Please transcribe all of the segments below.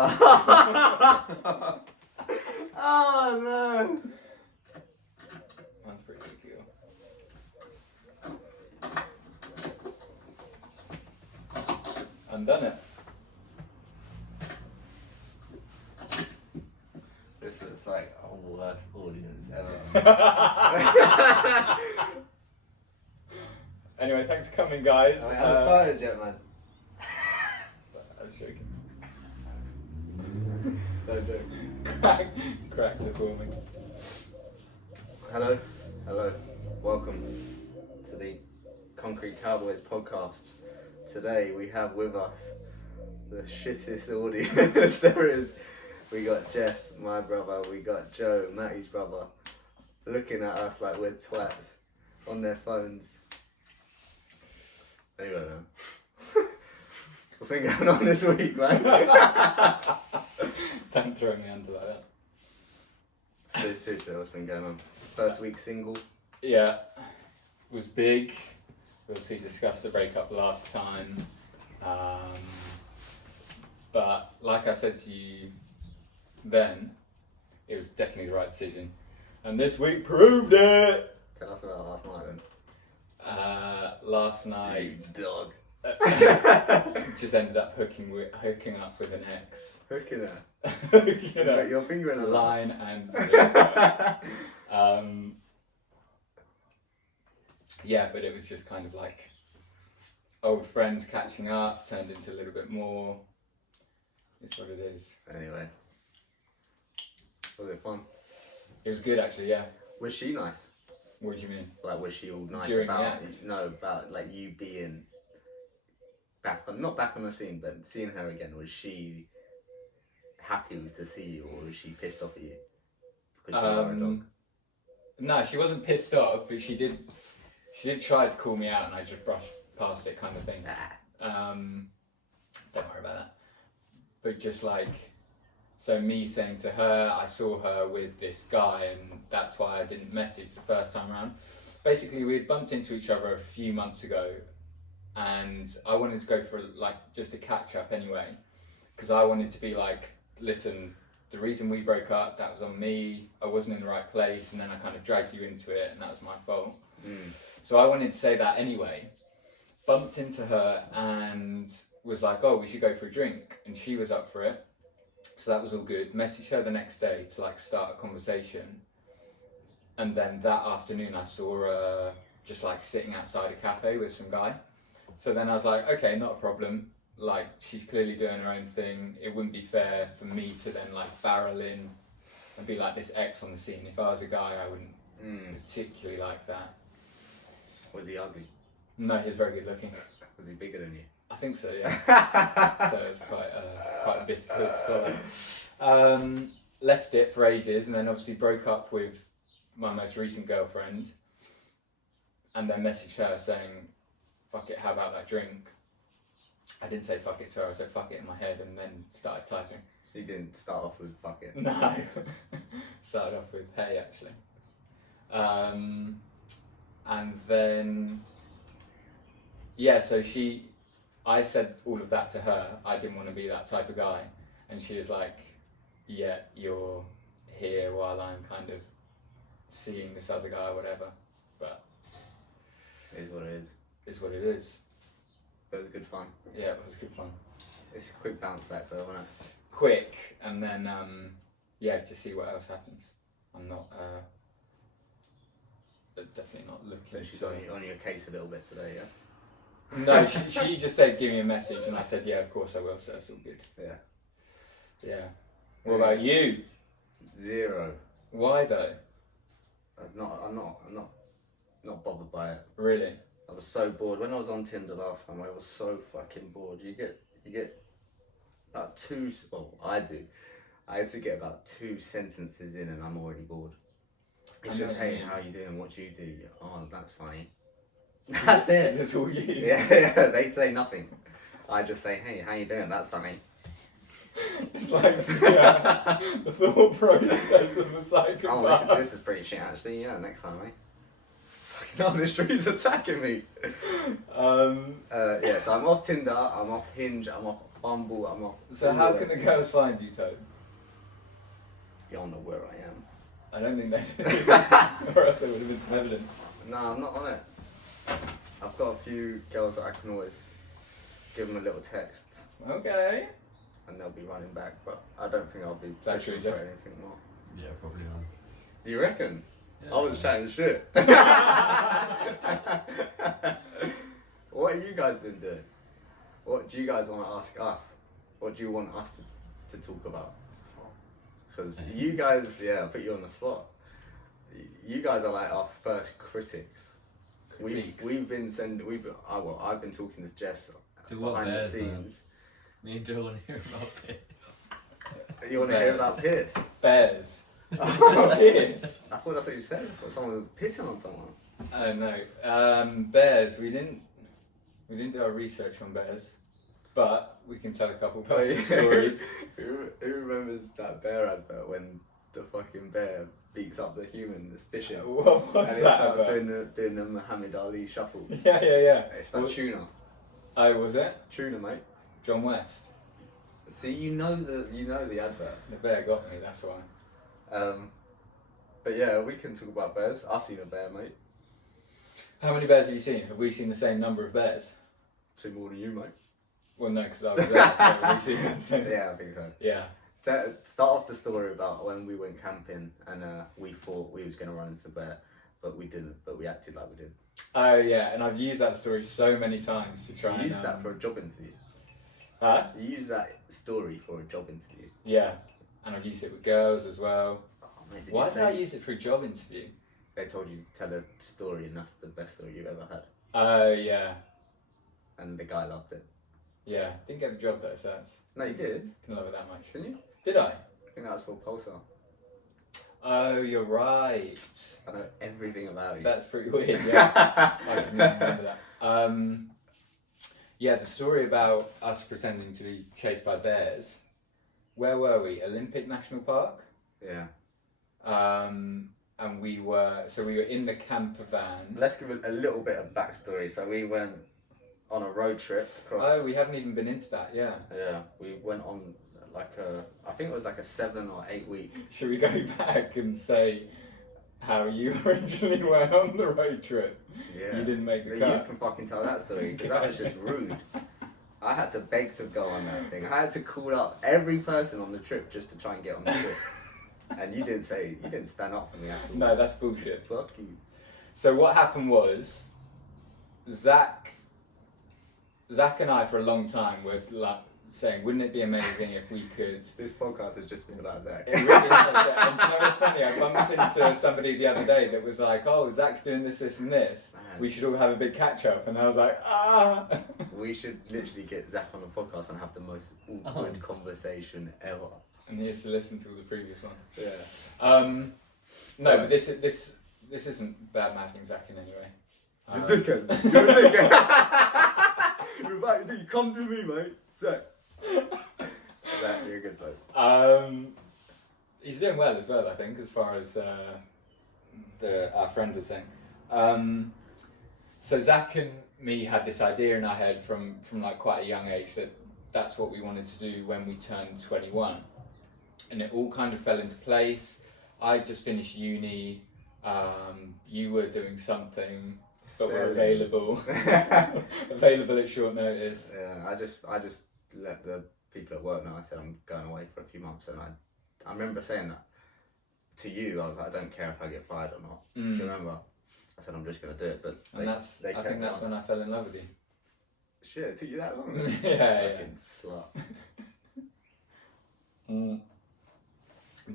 Oh no! That's pretty cool. Undone it. This looks like our worst audience ever. Anyway, thanks for coming, guys. I haven't started yet, man. I was joking. No joke. Cracked it for me. Hello. Welcome to the Concrete Cowboys podcast. Today we have with us the shittest audience there is. We got Jess, my brother, we got Joe, Matty's brother, looking at us like we're twats on their phones. Anyway, man. What's been going on this week, man? Don't throw me under like that. Seriously, what's been going on? First week single? Yeah, it was big. We obviously discussed the breakup last time. But like I said to you then, it was definitely the right decision. And this week proved it! Tell us about last night then. Last night, Dog. just ended up hooking up with an ex. Hooking her. You know, Your finger in a line and zero. Yeah, but it was just kind of like old friends catching up, turned into a little bit more. It's what it is. Anyway. Was it fun? It was good actually, yeah. Was she nice? What do you mean? Like, was she all nice During about the act? No, about like you being not back on the scene, but seeing her again? Was she happy to see you, or was she pissed off at you because you are a dog? No, she wasn't pissed off, but she did try to call me out, and I just brushed past it, kind of thing. Don't worry about that. But just like, so me saying to her, I saw her with this guy, and that's why I didn't message the first time around. Basically, we had bumped into each other a few months ago, and I wanted to go for like just a catch up anyway, because I wanted to be like, listen, the reason we broke up, that was on me. I wasn't in the right place, and then I kind of dragged you into it, and that was my fault. So I wanted to say that anyway. Bumped into her and was like, oh, we should go for a drink, and she was up for it. So that was all good. Messaged her the next day to like start a conversation. And then that afternoon I saw her just like sitting outside a cafe with some guy. So then I was like, okay, not a problem. Like, she's clearly doing her own thing. It wouldn't be fair for me to then like barrel in and be like this ex on the scene. If I was a guy, I wouldn't particularly like that. Was he ugly? No, he was very good looking. Was he bigger than you? I think so, yeah. So it's quite a bitter pill to swallow. Left it for ages, and then obviously broke up with my most recent girlfriend, and then messaged her saying, fuck it, how about that drink? I didn't say fuck it to her, I said fuck it in my head, and then started typing. You didn't start off with fuck it. No. Started off with hey, actually. And then, yeah, so I said all of that to her. I didn't want to be that type of guy. And she was like, yeah, you're here while I'm kind of seeing this other guy or whatever. But It is what it is. It's what it is. It was good fun. Yeah, it was good fun. It's a quick bounce back though, isn't it? Quick, and then, yeah, to see what else happens. I'm not, definitely not looking. But she's on your case a little bit today, yeah? No, she just said give me a message, and I said yeah, of course I will. So that's all good. Yeah. Yeah. What about you? 0. Why though? I'm not bothered by it. Really? I was so bored when I was on Tinder last time. I was so fucking bored. You get about two. Well, I do. I had to get about 2 sentences in, and I'm already bored. It's just, hey, how you doing? What do you do? Oh, that's funny. That's it. Is it all you? Yeah, they say nothing. I just say, hey, how you doing? That's funny. It's like the thought process of a psychopath. Oh, this is pretty shit actually. Yeah, next time, mate. No, the street's attacking me. Yeah, so I'm off Tinder, I'm off Hinge, I'm off Bumble, I'm off... So how can the girls find you, Toad? Y'all know where I am. I don't think they do. Or else there would have been some evidence. No, I'm not on it. I've got a few girls that I can always give them a little text Okay. and they'll be running back, but I don't think I'll be that pushing true, for Jeff? anything more. Yeah, probably not. You reckon? Yeah. I was chatting shit. What have you guys been doing? What do you guys want to ask us? What do you want us to talk about? Because you guys, yeah, I put you on the spot. You guys are like our first critics. We've been I've been talking to Jess Do what behind the bears, man? scenes. Me and Joe want to hear about this. You want to hear about Pierce? Bears. I Pierce. thought that's what you said. I thought someone was pissing on someone. Oh no. Bears. We didn't do our research on bears, but we can tell a couple Oh, personal yeah. stories. Who remembers that bear advert when the fucking bear beats up the human that's fishing? What was and it that starts about? doing the Muhammad Ali shuffle. Yeah. It's about What- tuna. Oh, was it? Tuna, mate. John West. See, you know the advert. The bear got me. That's why. But yeah, we can talk about bears. I've seen a bear, mate. How many bears have you seen? Have we seen the same number of bears? Seen more than you, mate. Well, no, because I was there. So have we seen the same? Yeah, I think so. Yeah. Start off the story about when we went camping and we thought we was going to run into a bear, but we didn't, but we acted like we did. Oh yeah, and I've used that story so many times to try You and... used that for a job interview. Huh? You used that story for a job interview. Yeah, and I've used it with girls as well. Oh, mate, did Why you did I say use it for a job interview? they told you to tell a story and that's the best story you've ever had? Oh yeah, And the guy loved it. yeah. Didn't get the job though, so that's, No, you did. didn't love it that much. Didn't you? Did I? I think that was for Pulsar. Oh, you're right. I know everything about you. That's pretty weird. Yeah, I didn't even remember that. Yeah, the story about us pretending to be chased by bears. Where were we? Olympic National Park. Yeah. And we were in the camper van. Let's give a little bit of backstory. So we went on a road trip across. Oh, we haven't even been into that. Yeah. Yeah, we went on I think it was like a 7 or 8 week. Should we go back and say how you originally went on the road trip? Yeah. You didn't make the You cut. can fucking tell that story because that was just rude. I had to beg to go on that thing. I had to call up every person on the trip just to try and get on the trip. And you didn't stand up for me at all. No, that's bullshit. Fuck you. So what happened was, Zach and I for a long time were like saying, wouldn't it be amazing if we could... This podcast has just been about Zach. It really has, yeah. And do you know what's funny? I bumped into somebody the other day that was like, oh, Zach's doing this, and this. Man. We should all have a big catch up. And I was like, ah. We should literally get Zach on the podcast and have the most awkward conversation ever. And he has to listen to all the previous ones. Yeah. No, but this isn't bad mouthing Zach in any way. You're a dickhead. You're a dickhead. You're right. You come to me, mate. Zach. Zach, you're a good bloke. He's doing well as well, I think, as far as our friend was saying. So Zach and me had this idea in our head from like quite a young age that that's what we wanted to do when we turned 21, and it all kind of fell into place. I just finished uni. You were doing something, but were available at short notice. Yeah, I just let the people at work know. I said I'm going away for a few months, and I remember saying that to you. I was like, I don't care if I get fired or not. Do you remember? I said I'm just gonna do it, but And I think that's when I fell in love with you. Shit, it took you that long? Yeah. Fucking slut.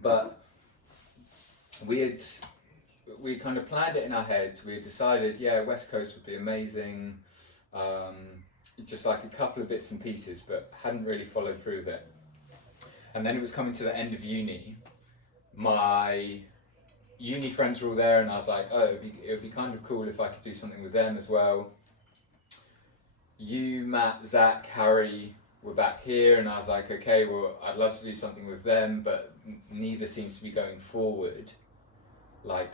But we kind of planned it in our heads. We had decided, yeah, West Coast would be amazing. Just like a couple of bits and pieces, but hadn't really followed through with it. And then it was coming to the end of uni. My uni friends were all there, and I was like, oh, it would be kind of cool if I could do something with them as well. You, Matt, Zach, Harry were back here, and I was like, okay, well, I'd love to do something with them, but neither seems to be going forward. Like,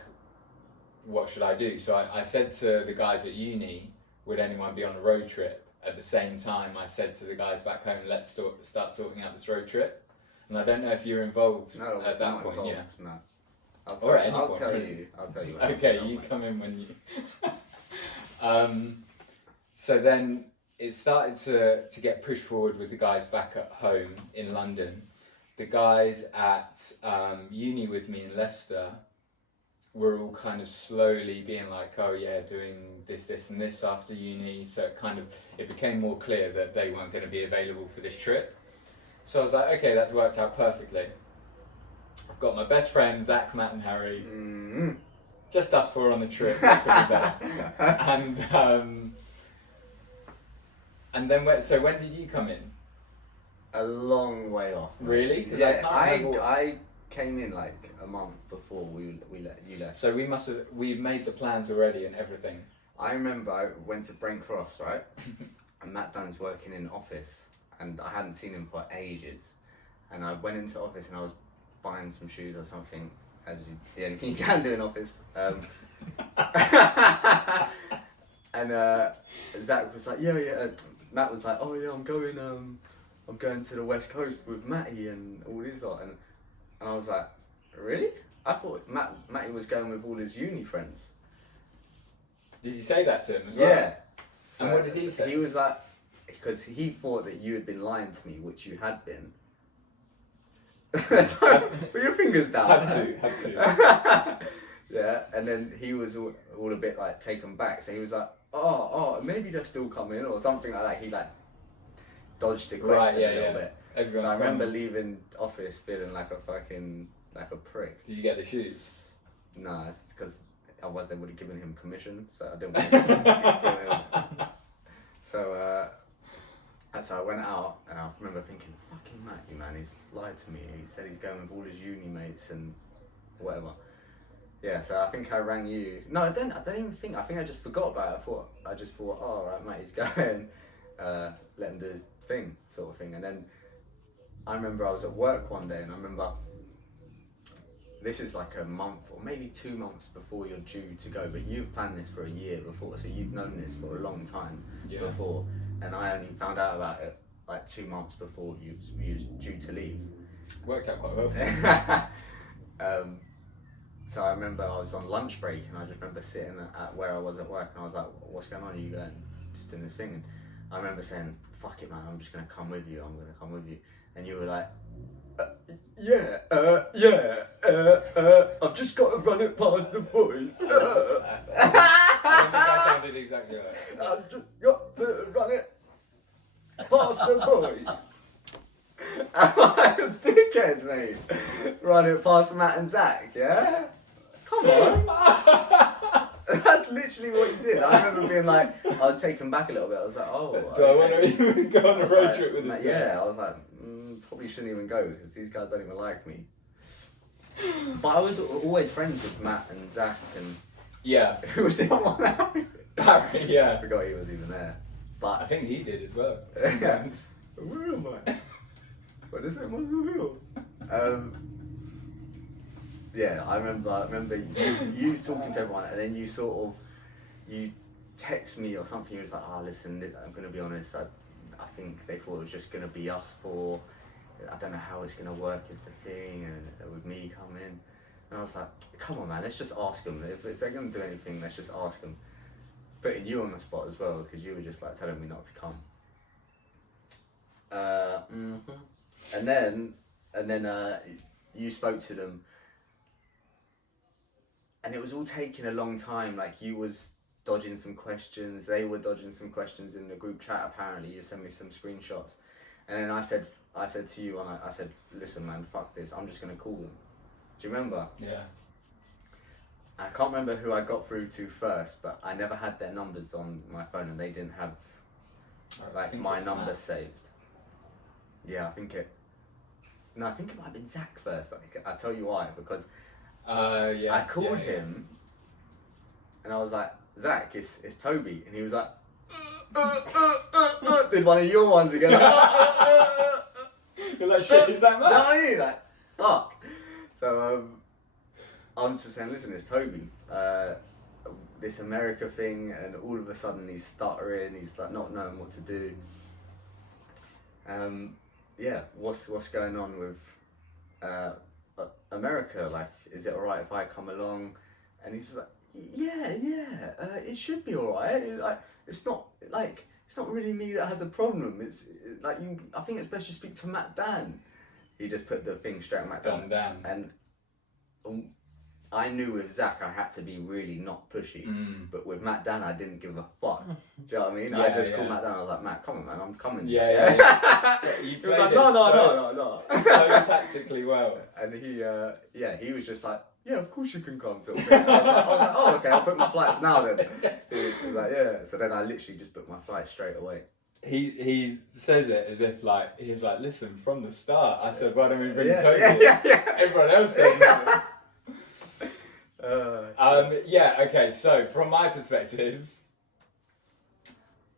what should I do? So I said to the guys at uni, would anyone be on a road trip? At the same time, I said to the guys back home, let's start sorting out this road trip. And I don't know if you're involved No, I was at that not point. involved, Yeah. no. I'll Or tell, at any I'll point, tell really. you. I'll tell you. when Okay, I'm you done, come in when you. So then it started to get pushed forward with the guys back at home in London. The guys at uni with me in Leicester were all kind of slowly being like, oh yeah, doing this and this after uni. So it became more clear that they weren't going to be available for this trip. So I was like, okay, that's worked out perfectly. I've got my best friends, Zach, Matt and Harry. Mm-hmm. Just us four on the trip. What could be better? And then when did you come in? A long way off. Mate. Really? 'Cause Yeah, I can't remember. I came in like a month before you left. So we've made the plans already and everything. I remember I went to Brent Cross, right? And Matt Dunn's working in office, and I hadn't seen him for ages. And I went into office and I was buying some shoes or something, the only thing you can do in office. And Zach was like, yeah. Matt was like, oh yeah, I'm going to the West Coast with Matty and all these lot. And I was like, really? I thought Matty was going with all his uni friends. Did you say that to him as well? Yeah. So, And what did he say? He was like, because he thought that you had been lying to me, which you had been. Don't put your fingers down. Had to. Yeah, and then he was all a bit like taken back. So he was like, oh, maybe they're still coming or something like that. He like dodged the question a little bit. Everyone's So I remember coming. leaving office feeling like a prick. Did you get the shoes? No, it's because otherwise they would have given him commission, so I didn't want to give him. So that's how I went out, and I remember thinking, fucking Matty, man, he's lied to me. He said he's going with all his uni mates and whatever. Yeah, so I think I rang you. No, I don't even think. I think I just forgot about it. I just thought, oh, right, Matty's going. Let him do his thing, sort of thing. And then I remember I was at work one day, and I remember this is like a month or maybe 2 months before you're due to go, but you've planned this for a year before, so you've known this for a long time before. And I only found out about it like 2 months before you was due to leave. Worked out quite well. So I remember I was on lunch break, and I just remember sitting at where I was at work, and I was like, what's going on? Are you going just doing this thing? And I remember saying, fuck it, man, I'm just going to come with you. And you were like, I've just got to run it past the boys. I don't think I sounded exactly like that. I've just got to run it past the boys. I'm like a dickhead, mate. Run it past Matt and Zach, yeah? Come on. That's literally what you did. I remember being like, I was taken back a little bit. I was like, oh. Do I want to even go on a road trip with this guy? Yeah, I was like, probably shouldn't even go because these guys don't even like me. But I was always friends with Matt and Zach and Yeah. who was the other one? Harry, I yeah. forgot he was even there. I But think he did as well. yeah. Where am I? What is it? Muscle Hill? Yeah, I remember you talking to everyone, and then you text me or something. You was like, oh, listen, I'm gonna be honest. I think they thought it was just gonna be us four. I don't know how it's gonna work as the thing, and with me coming. And I was like, come on, man, let's just ask them. If they're gonna do anything, let's just ask them. Putting you on the spot as well, because you were just like telling me not to come. And then you spoke to them, and it was all taking a long time. Like you was dodging some questions, they were dodging some questions in the group chat. Apparently, you sent me some screenshots, and then I said to you, and I said, listen, man, fuck this. I'm just gonna call them. Do you remember? Yeah. I can't remember who I got through to first, but I never had their numbers on my phone, and they didn't have like my number saved. Yeah, I think it might have been Zach first. I'll tell you why, because Yeah. I called him and I was like, Zach, it's Toby, and he was like, did one of your ones again. You're like, shit, is that No, Matt? I knew, like, fuck. So I'm just saying, listen, it's Toby. this America thing, and all of a sudden he's stuttering, he's like not knowing what to do. Yeah, what's going on with America? Like, is it alright if I come along? And he's just like, it should be alright. It's not really me that has a problem. I think it's best you speak to Matt Dan. He just put the thing straight at Matt Dan. And I knew with Zach I had to be really not pushy, but with Matt Dan I didn't give a fuck. Do you know what I mean? I just called Matt Dan. I was like, Matt, come on, man, I'm coming. You He was played like, it no. so tactically well. And he was just like, yeah, of course you can come. Sort of thing. I was like, oh, okay, I'll book my flights now then. He was like, yeah. So then I literally just booked my flight straight away. He says it as if like he was like, listen, from the start I said, why don't we bring Toby? Everyone else said no. Okay, so from my perspective,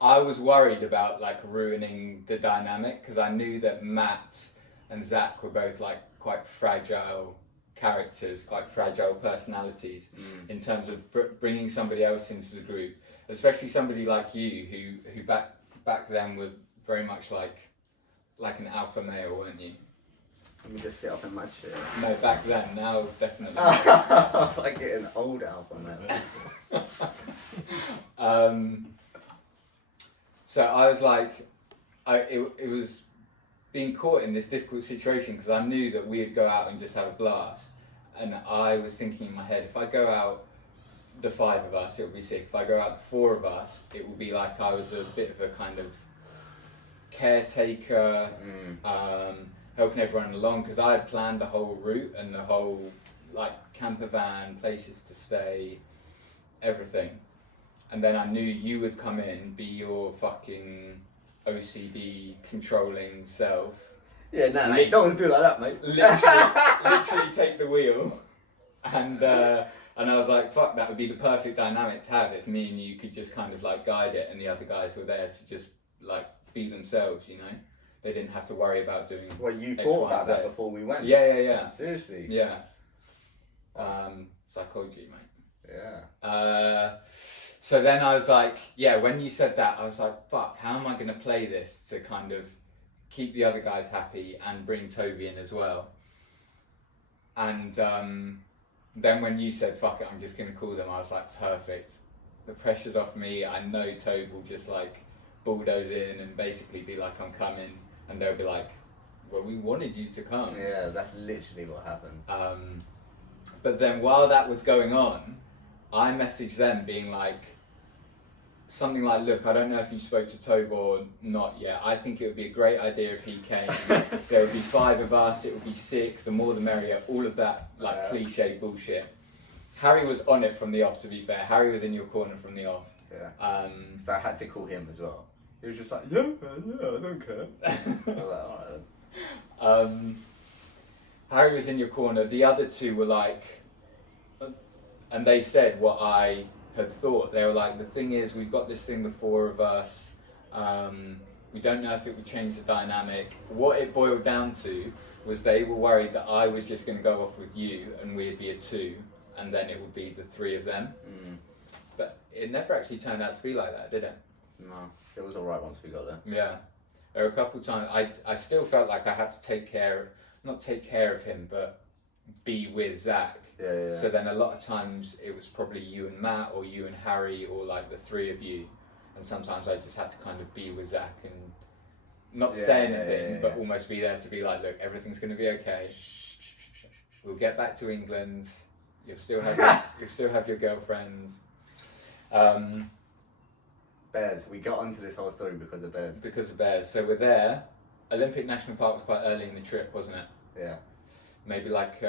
I was worried about like ruining the dynamic because I knew that Matt and Zach were both like quite fragile characters, quite fragile personalities in terms of bringing somebody else into the group, especially somebody like you who back then were very much like an alpha male, weren't you? Let me just sit up in my chair. No, back then. Now, definitely. Like getting old alpha male. So I was like, it was being caught in this difficult situation because I knew that we'd go out and just have a blast, and I was thinking in my head, if I go out the 5 of us, it would be sick. If I go out the 4 of us, it would be like I was a bit of a kind of caretaker, helping everyone along because I had planned the whole route and the whole like camper van, places to stay, everything. And then I knew you would come in, be your fucking OCD controlling self. Yeah, no, mate, don't do it like that, mate. Literally take the wheel. And I was like, fuck, that would be the perfect dynamic to have if me and you could just kind of like guide it and the other guys were there to just like be themselves, you know? They didn't have to worry about doing Well, you X, thought Y, about Z. that before we went. Yeah. Seriously? Yeah. Psychology, mate. Yeah. So then I was like, when you said that, I was like, fuck, how am I going to play this to kind of keep the other guys happy and bring Toby in as well? And then when you said, fuck it, I'm just going to call them, I was like, perfect. The pressure's off me. I know Toby will just like bulldoze in and basically be like, I'm coming. And they'll be like, well, we wanted you to come. Yeah, that's literally what happened. But then while that was going on, I messaged them being like, something like, look, I don't know if you spoke to Tobe or not yet. I think it would be a great idea if he came. There would be 5 of us, it would be sick, the more the merrier, all of that like cliche bullshit. Harry was on it from the off, to be fair. Harry was in your corner from the off. Yeah. So I had to call him as well. He was just like, yeah, I don't care. I was like, alright then. Harry was in your corner. The other 2 were like, and they said what I had thought. They were like, the thing is, we've got this thing, the 4 of us. We don't know if it would change the dynamic. What it boiled down to was they were worried that I was just going to go off with you and we'd be a 2, and then it would be the 3 of them. But it never actually turned out to be like that, did it? No, it was alright once we got there. Yeah. There were a couple of times I still felt like I had to not take care of him, but be with Zach. Yeah. So then a lot of times it was probably you and Matt or you and Harry or like the 3 of you, and sometimes I just had to kind of be with Zach and not say anything, but almost be there to be like, look, everything's going to be okay. We'll get back to England. You'll still have your girlfriends. Bears. We got onto this whole story because of bears. Because of bears. So we're there. Olympic National Park was quite early in the trip, wasn't it? Yeah. Maybe like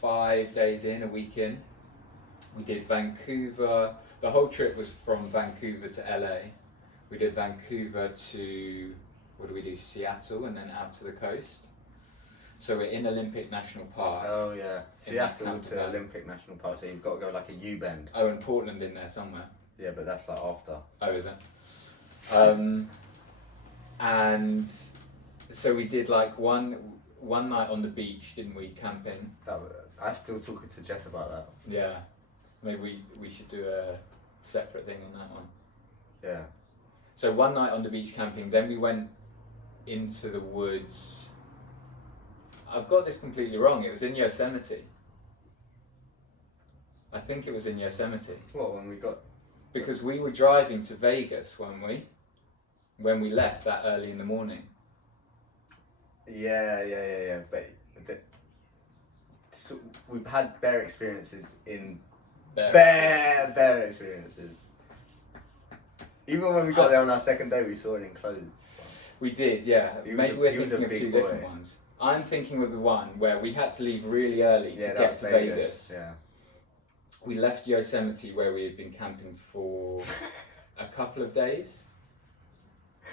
5 days in, a week in. We did Vancouver. The whole trip was from Vancouver to LA. We did Vancouver to, Seattle, and then out to the coast. So we're in Olympic National Park. Oh yeah, Seattle to Olympic National Park, so you've got to go like a U-bend. Oh, and Portland in there somewhere. Yeah, but that's like after. Oh, is it? And so we did like one night on the beach, didn't we, camping? I still talking to Jess about that. Yeah. Maybe we should do a separate thing on that one. Yeah. So one night on the beach camping, then we went into the woods. I've got this completely wrong. It was in Yosemite. I think it was in Yosemite. What, when we got... Because we were driving to Vegas, weren't we? When we left that early in the morning. Yeah. So we've had bear experiences in... Bear experiences. Even when we got there on our second day, we saw it enclosed. We did, yeah. Maybe we're thinking of two boy. different ones. I'm thinking of the one where we had to leave really early to get to Vegas. Yeah. We left Yosemite where we had been camping for a couple of days.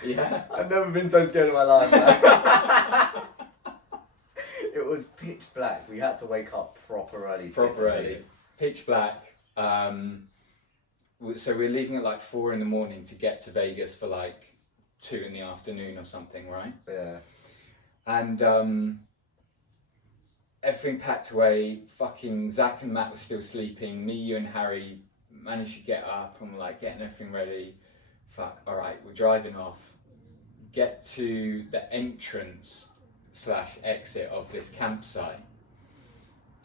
Yeah. I've never been so scared in my life. It was pitch black. We had to wake up proper early. Pitch black. So we were leaving at like 4 in the morning to get to Vegas for like 2 in the afternoon or something, right? Yeah. And everything packed away. Fucking Zach and Matt were still sleeping. Me, you, and Harry managed to get up and we're like getting everything ready. Fuck. All right, we're driving off. Get to the entrance/exit of this campsite,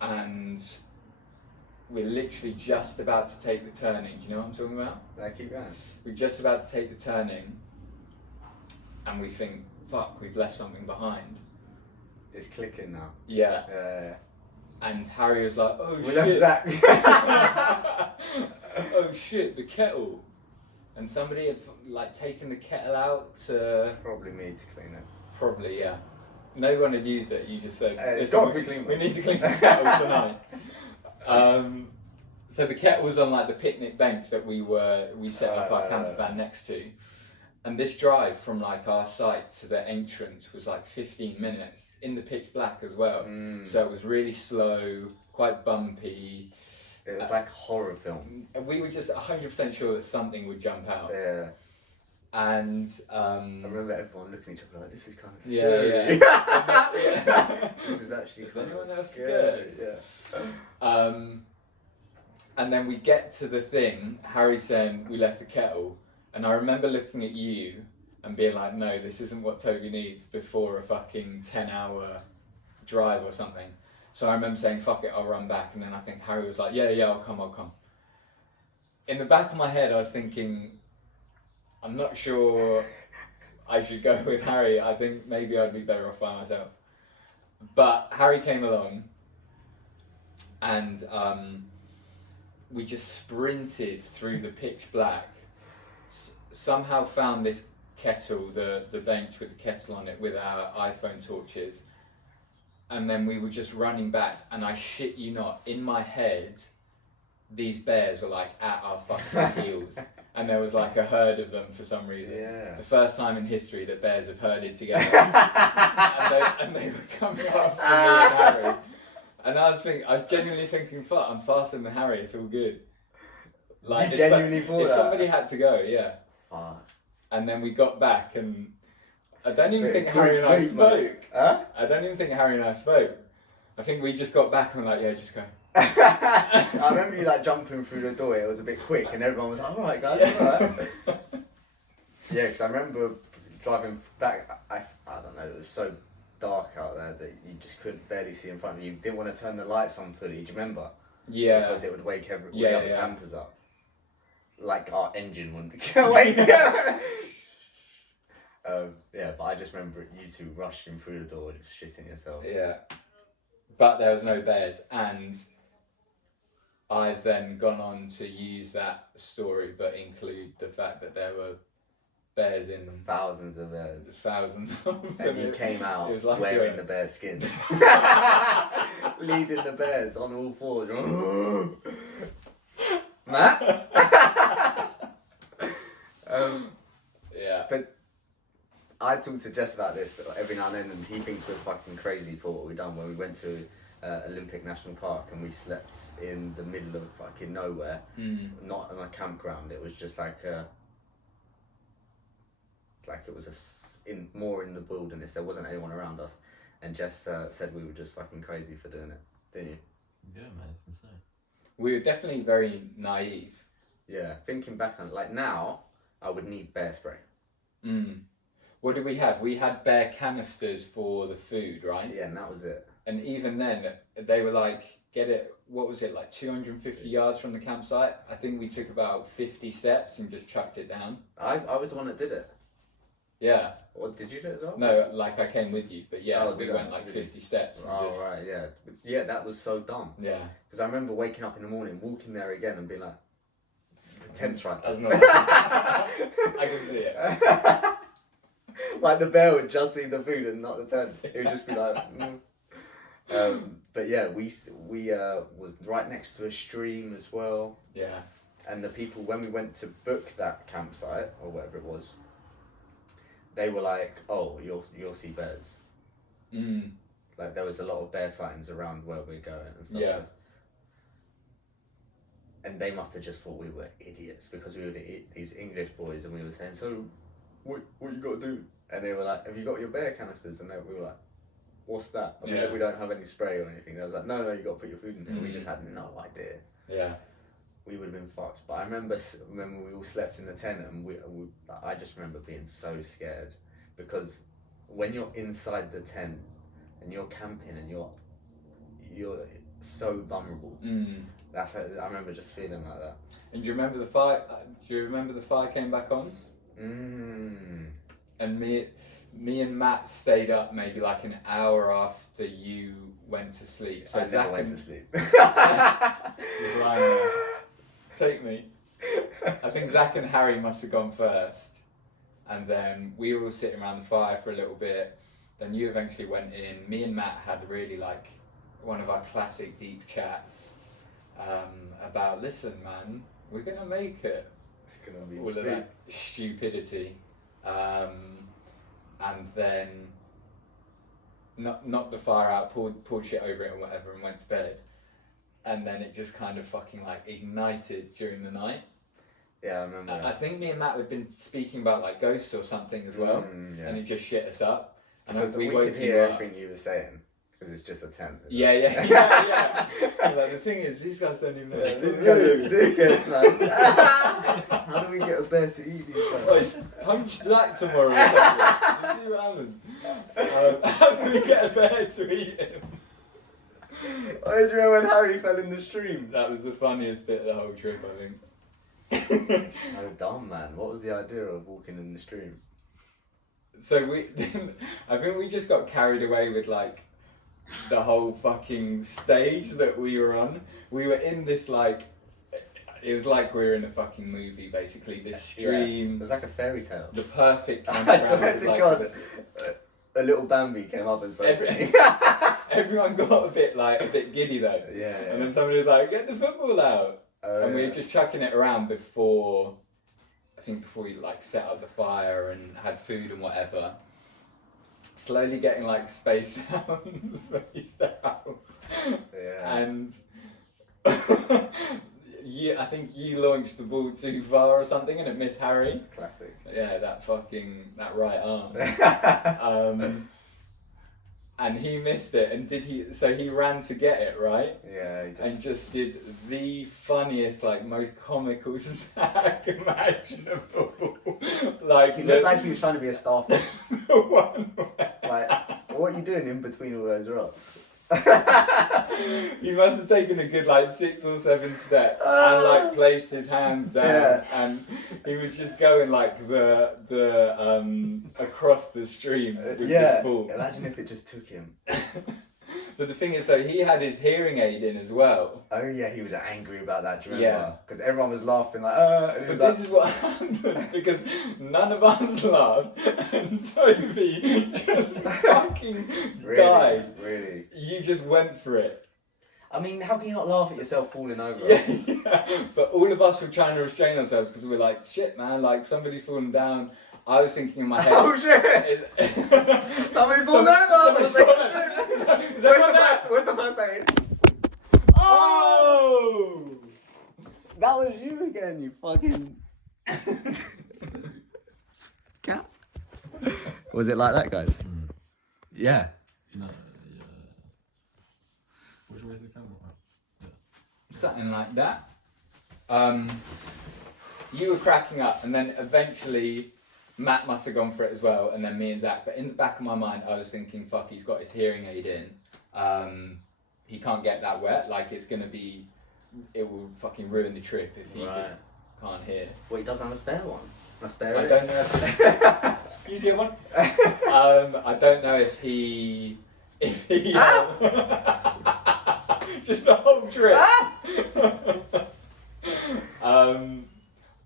and we're literally just about to take the turning. Do you know what I'm talking about? No, keep going. We're just about to take the turning, and we think, fuck, we've left something behind. It's clicking now. Yeah. Yeah. And Harry was like, oh We shit. left Zach. Oh shit, the kettle. And somebody had like taken the kettle out to... Probably me to clean it. Probably, yeah. No one had used it, you just said, It's got to be clean. we need to clean the kettle tonight. So the kettle was on like the picnic bench that we set up our camper van next to. And this drive from like our site to the entrance was like 15 minutes in the pitch black as well. So it was really slow, quite bumpy. It was like a horror film. We were just 100% sure that something would jump out. Yeah. And I remember everyone looking at each other like, this is kind of yeah, scary. yeah. This is actually Is kind anyone of else scary. scared? Yeah. And then we get to the thing, Harry saying we left the kettle, and I remember looking at you and being like, no, this isn't what Toby needs before a fucking 10-hour drive or something. So I remember saying, fuck it, I'll run back. And then I think Harry was like, yeah, I'll come. In the back of my head, I was thinking, I'm not sure I should go with Harry. I think maybe I'd be better off by myself. But Harry came along, and we just sprinted through the pitch black. Somehow found this kettle, the bench with the kettle on it, with our iPhone torches. And then we were just running back, and I shit you not, in my head, these bears were like at our fucking heels. And there was like a herd of them for some reason. Yeah. The first time in history that bears have herded together. and they were coming after me and Harry. And I was genuinely thinking, fuck, I'm faster than Harry, it's all good. Like, you genuinely thought if that? somebody had to go, yeah. Fuck. And then we got back, and I don't even think Harry and I spoke. Huh? I don't even think Harry and I spoke. I think we just got back and were like, yeah, just go. I remember you like jumping through the door. It was a bit quick, and everyone was like, "All right, guys, all right." Yeah, because I remember driving back. I don't know. It was so dark out there that you just couldn't barely see in front of you. You didn't want to turn the lights on fully. Do you remember? Yeah. Because it would wake all the Yeah, other yeah. campers up. Like our engine wouldn't wake. Yeah, but I just remember you two rushing through the door, just shitting yourself. Yeah. But there was no bears, and I've then gone on to use that story, but include the fact that there were bears in Thousands of bears. thousands of them. And you came out It was like wearing the bear skin. Leading the bears on all fours. Matt? Yeah. But I talk to Jess about this every now and then, and he thinks we're fucking crazy for what we've done when we went to Olympic National Park and we slept in the middle of fucking nowhere, not on a campground. It was just like it was more in the wilderness. There wasn't anyone around us, and Jess said we were just fucking crazy for doing it, didn't you? Yeah, man, it's insane. We were definitely very naive. Yeah, thinking back on it, like now, I would need bear spray. What did we have? We had bear canisters for the food, right? Yeah, and that was it. And even then, they were like, get it, what was it, like 250 yards from the campsite? I think we took about 50 steps and just chucked it down. I was the one that did it. Yeah. Or did you do it as well? No, like I came with you, but yeah, Oh, we did I? went like 50 steps. And Oh, just, right, yeah. Yeah, that was so dumb. Yeah. Because I remember waking up in the morning, walking there again and being like, the tent's right there. That's not... I can see it. Like the bear would just see the food and not the tent. It would just be like, but yeah, we was right next to a stream as well. Yeah. And the people, when we went to book that campsite or whatever it was, they were like, "Oh, you'll see bears." Like there was a lot of bear sightings around where we're going and stuff. Yeah. And they must have just thought we were idiots because we were these English boys and we were saying, "So, what you got to do?" And they were like, "Have you got your bear canisters?" And we were like, "What's that?" I mean, we don't have any spray or anything. They was like, "No, you got to put your food in here." We just had no idea. Yeah. We would have been fucked. But I remember when we all slept in the tent and I just remember being so scared because when you're inside the tent and you're camping and you're so vulnerable. That's how, I remember just feeling like that. And do you remember the fire? Do you remember the fire came back on? And me and Matt stayed up maybe like an hour after you went to sleep. So I Zach never went to sleep. was lying there. Take me. I think Zach and Harry must have gone first, and then we were all sitting around the fire for a little bit. Then you eventually went in. Me and Matt had really like one of our classic deep chats about, listen, man, we're gonna make it. It's gonna be all of that stupidity, and then knocked the fire out, poured shit over it and whatever, and went to bed. And then it just kind of fucking like ignited during the night. Yeah, I remember. I think me and Matt had been speaking about like ghosts or something as well, yeah. and it just shit us up. And because we woke could hear everything you were saying because it's just a tent. Yeah. Like, the thing is, these guys don't even know. These guys are dickheads, man. How do we get a bear to eat these guys? Like, punch Jack tomorrow. Or something. See what happens. How do we get a bear to eat him? I do you remember when Harry fell in the stream? That was the funniest bit of the whole trip, I think. So dumb, man. What was the idea of walking in the stream? So I think we just got carried away with like the whole fucking stage that we were on. We were in this like, it was like we were in a fucking movie basically. This stream. Yeah, it was like a fairy tale. The perfect I campground. swear to like, God, a little Bambi came up and spoke to me. Everyone got a bit giddy though. Yeah. And then somebody was like, "Get the football out!" And we were just chucking it around before we like set up the fire and had food and whatever. Slowly getting like spaced out. Yeah. And I think you launched the ball too far or something and it missed Harry. Classic. Yeah, that right arm. And he missed it, and so he ran to get it, right? Yeah, and just did the funniest, like, most comical stack imaginable. Like, he looked like he was trying to be a starfish. The one where... Like, what are you doing in between all those rocks? He must have taken a good like 6 or 7 steps and like placed his hands down, and he was just going like the across the stream with this ball. Imagine if it just took him. But the thing is, so he had his hearing aid in as well. Oh yeah, he was angry about that. Do you Yeah. remember? Because everyone was laughing like, and he But was this is what happened because none of us laughed, and Toby just fucking died. Really? You just went for it. I mean, how can you not laugh at yourself falling over? Yeah. But all of us were trying to restrain ourselves because we were like, shit, man, like somebody's falling down. I was thinking in my head. Oh shit! Somebody's falling over! Where's the first aid? Oh! That was you again, you fucking cat. Was it like that, guys? Yeah. No, yeah. Which way is the camera? Yeah. something like that. You were cracking up, and then eventually Matt must have gone for it as well, and then me and Zach. But in the back of my mind, I was thinking, fuck, he's got his hearing aid in. He can't get that wet. Like, it will fucking ruin the trip if he just can't hear. Well, he doesn't have a spare one. A spare I don't know if use your one. I don't know if he just the whole trip.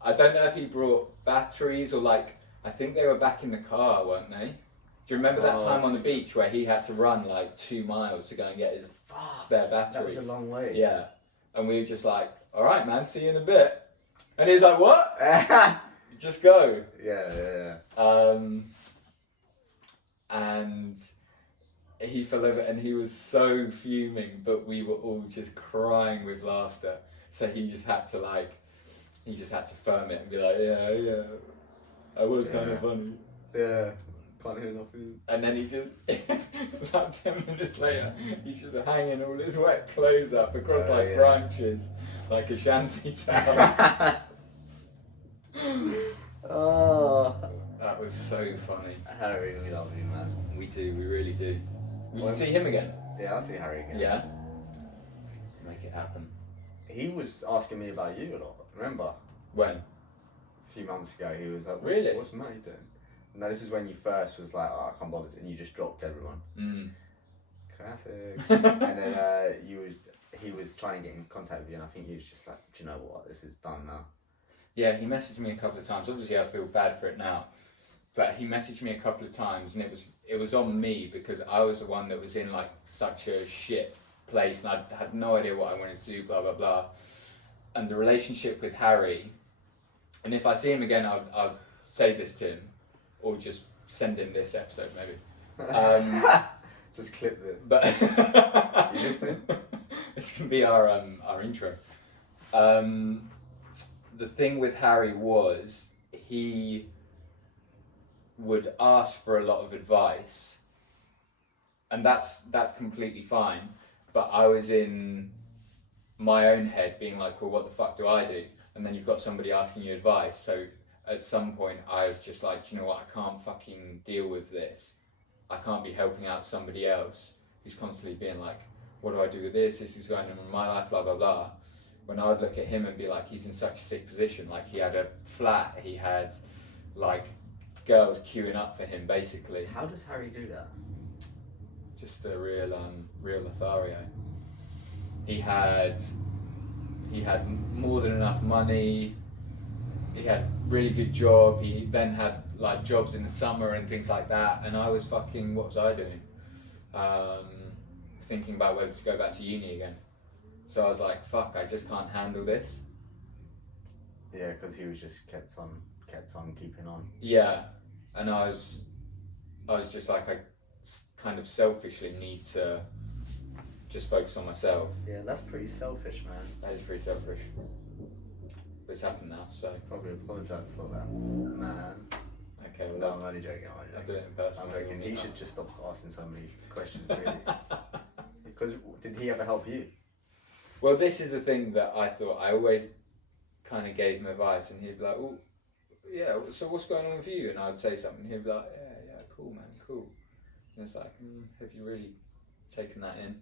I don't know if he brought batteries or like, I think they were back in the car, weren't they? Do you remember that time on the beach where he had to run like 2 miles to go and get his spare batteries? That was a long way. Yeah. And we were just like, all right, man, see you in a bit. And he's like, what? Just go. Yeah. And he fell over and he was so fuming, but we were all just crying with laughter. So he just had to firm it and be like, yeah, that was kind of funny. Yeah, can't hear nothing. And then he just, about 10 minutes later, he's just hanging all his wet clothes up across branches, like a shanty town. Oh, that was so funny. Harry, we love you, man. We do, we really do. Will you see him again? Yeah, I'll see Harry again. Yeah? Make it happen. He was asking me about you a lot, remember? When? A few months ago, he was like, Really? What's Matty doing? No, this is when you first was like, oh, I can't bother, and you just dropped everyone. Classic. And then he was trying to get in contact with you, and I think he was just like, do you know what, this is done now. Yeah, he messaged me a couple of times. Obviously, I feel bad for it now, but he messaged me a couple of times, and it was on me because I was the one that was in like such a shit place, and I had no idea what I wanted to do. Blah blah blah. And the relationship with Harry, and if I see him again, I'll say this to him, or just send him this episode maybe. Just clip this. But you listening? This can be our intro. The thing with Harry was he would ask for a lot of advice, and that's completely fine. But I was in my own head being like, well, what the fuck do I do? And then you've got somebody asking you advice. So at some point I was just like, you know what, I can't fucking deal with this. I can't be helping out somebody else who's constantly being like, what do I do with this? This is going on in my life, blah, blah, blah. When I would look at him and be like, he's in such a sick position. Like, he had a flat, he had like girls queuing up for him basically. How does Harry do that? Just a real Lothario. He had more than enough money. He had a really good job. He then had like jobs in the summer and things like that. And I was fucking, what was I doing? Thinking about whether to go back to uni again. So I was like, fuck, I just can't handle this. Yeah, because he was just kept on keeping on. Yeah, and I was just like, I kind of selfishly need to just focus on myself. Yeah, that's pretty selfish, man. That is pretty selfish. But it's happened now, so. Probably apologise for that, man. Okay, well, No, I'm only joking. I'll do it in person. I'm joking. He should just stop asking so many questions, really. Because did he ever help you? Well, this is the thing that I thought. I always kind of gave him advice, and he'd be like, "Oh, yeah. So what's going on with you?" And I'd say something. He'd be like, "Yeah, cool, man, cool." And it's like, have you really taken that in?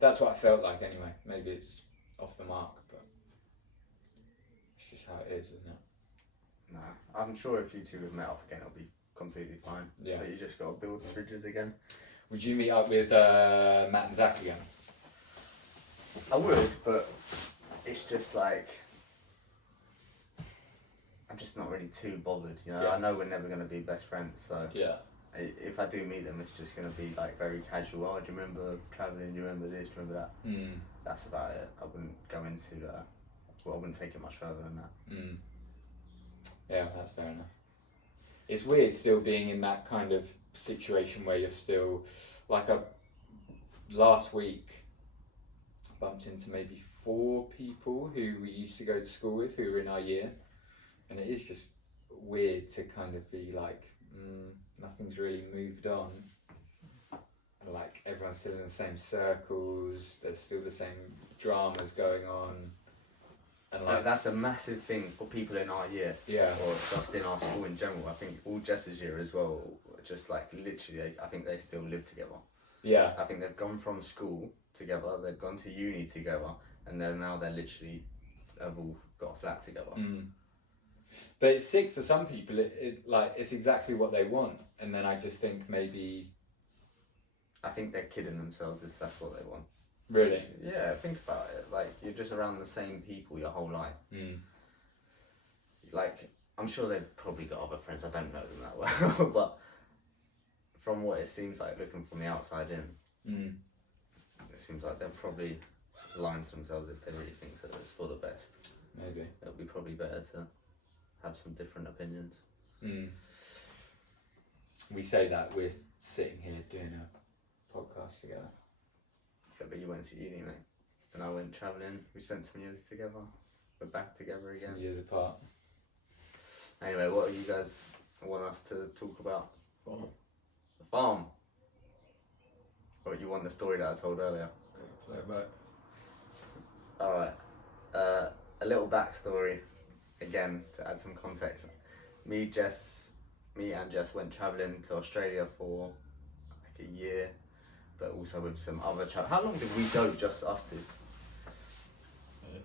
That's what I felt like, anyway. Maybe it's off the mark, but it's just how it is, isn't it? Nah, I'm sure if you two have met up again, it'll be completely fine. Yeah. But you just got to build bridges again. Would you meet up with Matt and Zach again? I would, but it's just like, I'm just not really too bothered, you know. Yeah. I know we're never going to be best friends, so Yeah. if I do meet them, it's just going to be like very casual. Oh, do you remember travelling? Do you remember this? Do you remember that? Mm. That's about it. I wouldn't go into, I wouldn't take it much further than that. Mm. Yeah, that's fair enough. It's weird still being in that kind of situation where you're still, like, last week bumped into maybe 4 people who we used to go to school with who were in our year, and it is just weird to kind of be like, nothing's really moved on, like everyone's still in the same circles. There's still the same dramas going on, and like That's a massive thing for people in our year, yeah, or just in our school in general. I think all Jess's year as well, just like literally, I think they still live together. yeah, I think they've gone from school together, they've gone to uni together, and they're literally have all got a flat together. But it's sick for some people. It like it's exactly what they want, and then I just think maybe I think they're kidding themselves if that's what they want. really, Yeah, think about it. Like, you're just around the same people your whole life. Like, I'm sure they've probably got other friends. I don't know them that well, but from what it seems like, looking from the outside in, it seems like they're probably lying to themselves if they really think that it's for the best. maybe. It'll be probably better to have some different opinions. We say that we're sitting here doing a podcast together. Yeah, but you went to uni, mate, and I went travelling. We spent some years together. We're back together again. Some years apart. Anyway, what do you guys want us to talk about? Farm. The farm. Or you want the story that I told earlier? Yeah, play it back. Alright. A little backstory, again, to add some context. Me and Jess went travelling to Australia for like a year, but also with some other How long did we go, just us two? Yeah.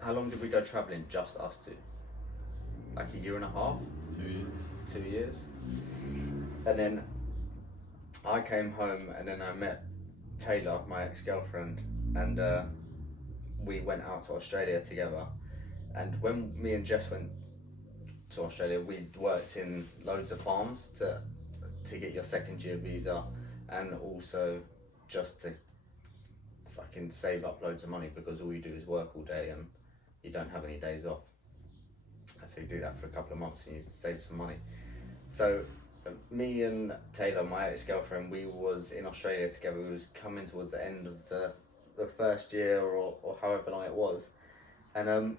How long did we go travelling, just us two? Like a year and a half? 2 years. 2 years. And then I came home, and then I met Taylor, my ex-girlfriend, and we went out to Australia together. And when me and Jess went to Australia, we worked in loads of farms to get your second year visa, and also just to fucking save up loads of money, because all you do is work all day and you don't have any days off. So you do that for a couple of months and you save some money. So me and Taylor, my ex-girlfriend, we was in Australia together. We was coming towards the end of the first year, or however long it was, and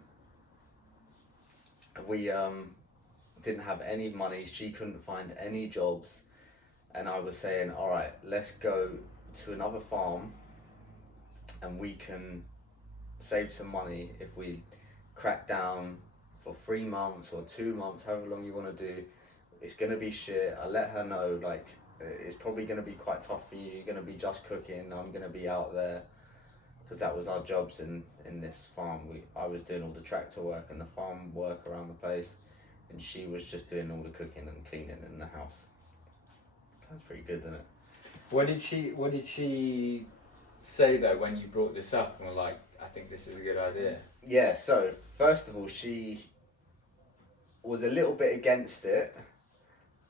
we didn't have any money. She couldn't find any jobs, and I was saying, all right, let's go to another farm and we can save some money if we crack down for 3 months or 2 months, however long you want to do. It's gonna be shit. I let her know, like, it's probably gonna be quite tough for you. You're gonna be just cooking. I'm gonna be out there, because that was our jobs in this farm. I was doing all the tractor work and the farm work around the place, and she was just doing all the cooking and cleaning in the house. That's pretty good, isn't it? What did she say though when you brought this up and were like, I think this is a good idea? Yeah, so first of all, she was a little bit against it,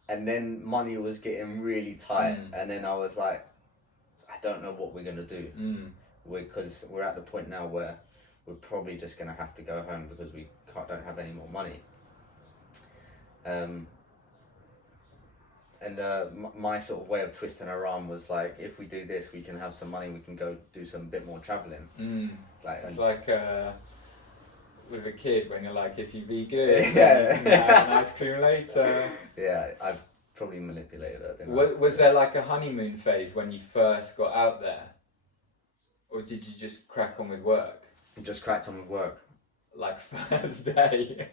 and then money was getting really tight, and then I was like, I don't know what we're gonna do, because we're at the point now where we're probably just gonna have to go home because we don't have any more money. My sort of way of twisting her arm was like, if we do this, we can have some money, we can go do some bit more travelling. It's like with a kid when you're like, if you be good, yeah, you can have an ice cream later. Yeah, I probably manipulated her. Didn't I? Was there like a honeymoon phase when you first got out there, or did you just crack on with work? Just cracked on with work. Like first day.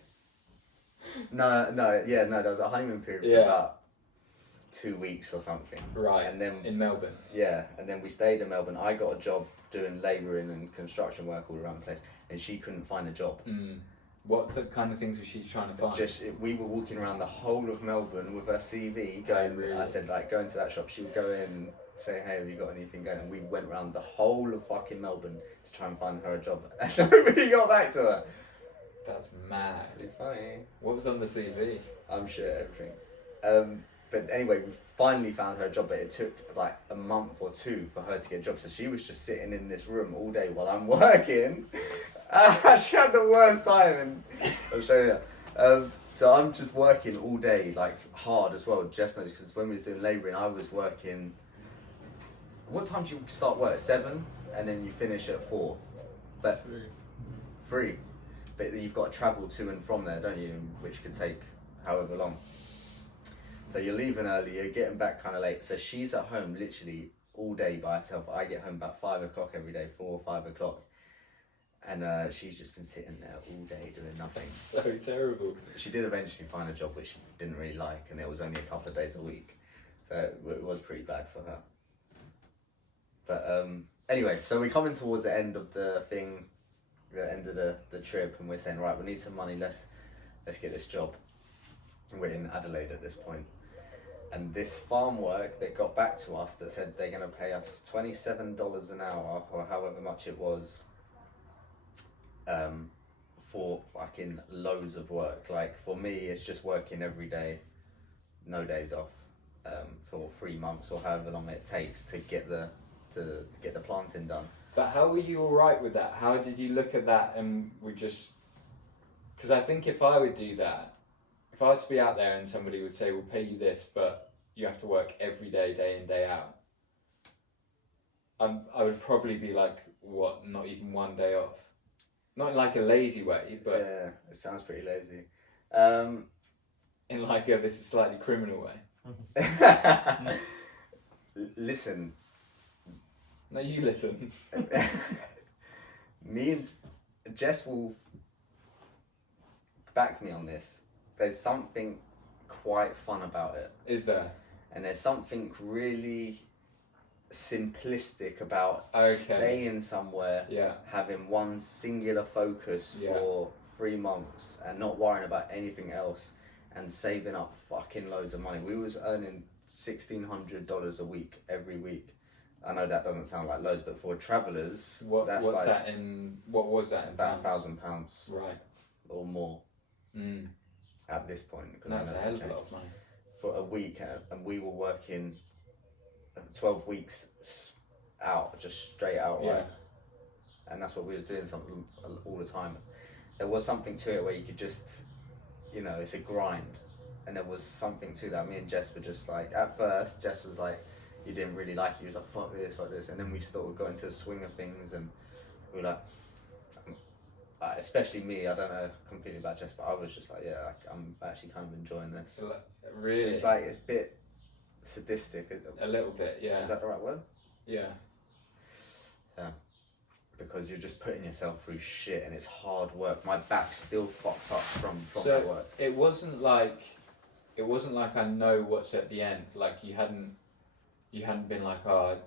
No, there was a honeymoon period for about 2 weeks or something. Right. And then in Melbourne. Yeah, and then we stayed in Melbourne. I got a job doing labouring and construction work all around the place, and she couldn't find a job. What the kind of things was she trying to find? We were walking around the whole of Melbourne with her CV going. Really? I said, like, go into that shop. She would go in and say, hey, have you got anything going? And we went around the whole of fucking Melbourne to try and find her a job, and nobody got back to her. That's mad. Pretty funny. What was on the CV? I'm sure everything. But anyway, we finally found her a job, but it took like a month or two for her to get a job. So she was just sitting in this room all day while I'm working. She had the worst time, and I'll show you. So I'm just working all day, like hard as well. Jess knows, because when we was doing labouring, I was working. What time do you start work? 7, and then you finish at 4. But 3. But you've got to travel to and from there, don't you? Which could take however long. So you're leaving early, you're getting back kind of late. So she's at home literally all day by herself. I get home about 5 o'clock every day, 4 or 5 o'clock. And she's just been sitting there all day doing nothing. So terrible. She did eventually find a job which she didn't really like, and it was only a couple of days a week. So it was pretty bad for her. But anyway, so we're coming towards the end of the thing, the end of the trip, and we're saying, right, we need some money, let's get this job. And we're in Adelaide at this point. And this farm work that got back to us that said they're going to pay us $27 an hour, or however much it was, for fucking loads of work. Like for me, it's just working every day, no days off, for 3 months or however long it takes to get the planting done. But how were you alright with that? How did you look at that and we just... Because I think if I would do that, if I was to be out there and somebody would say, we'll pay you this, but you have to work every day, day in, day out, I would probably be like, what, not even one day off? Not in like a lazy way, but... Yeah, it sounds pretty lazy. In like a, this is slightly criminal way. Listen. No, you listen. Me and Jess will back me on this. There's something quite fun about it. Is there? And there's something really simplistic about Okay. staying somewhere, Yeah. having one singular focus Yeah. for 3 months and not worrying about anything else and saving up fucking loads of money. We was earning $1,600 a week every week. I know that doesn't sound like loads, but for travellers, What that's was like that in about pounds? £1,000 Right. or more Mm. at this point. 'Cause I That's know a that hell of a changed. lot of money. For a week, and we were working 12 weeks out, just straight out, Yeah. like, and that's what we was doing something all the time. There was something to it where you could just, it's a grind, and there was something to that. Me and Jess were just like, at first, Jess was like, you didn't really like it. He was like, fuck this, and then we sort of got into the swing of things, and we were like, especially me, I don't know completely about Jess, but I was just like, yeah, I'm actually kind of enjoying this. Really? It's like a bit sadistic. A little bit, yeah. Is that the right word? Yeah. Yeah. Because you're just putting yourself through shit and it's hard work. My back's still fucked up from So that work. it wasn't like I know what's at the end. Like you hadn't been like, oh,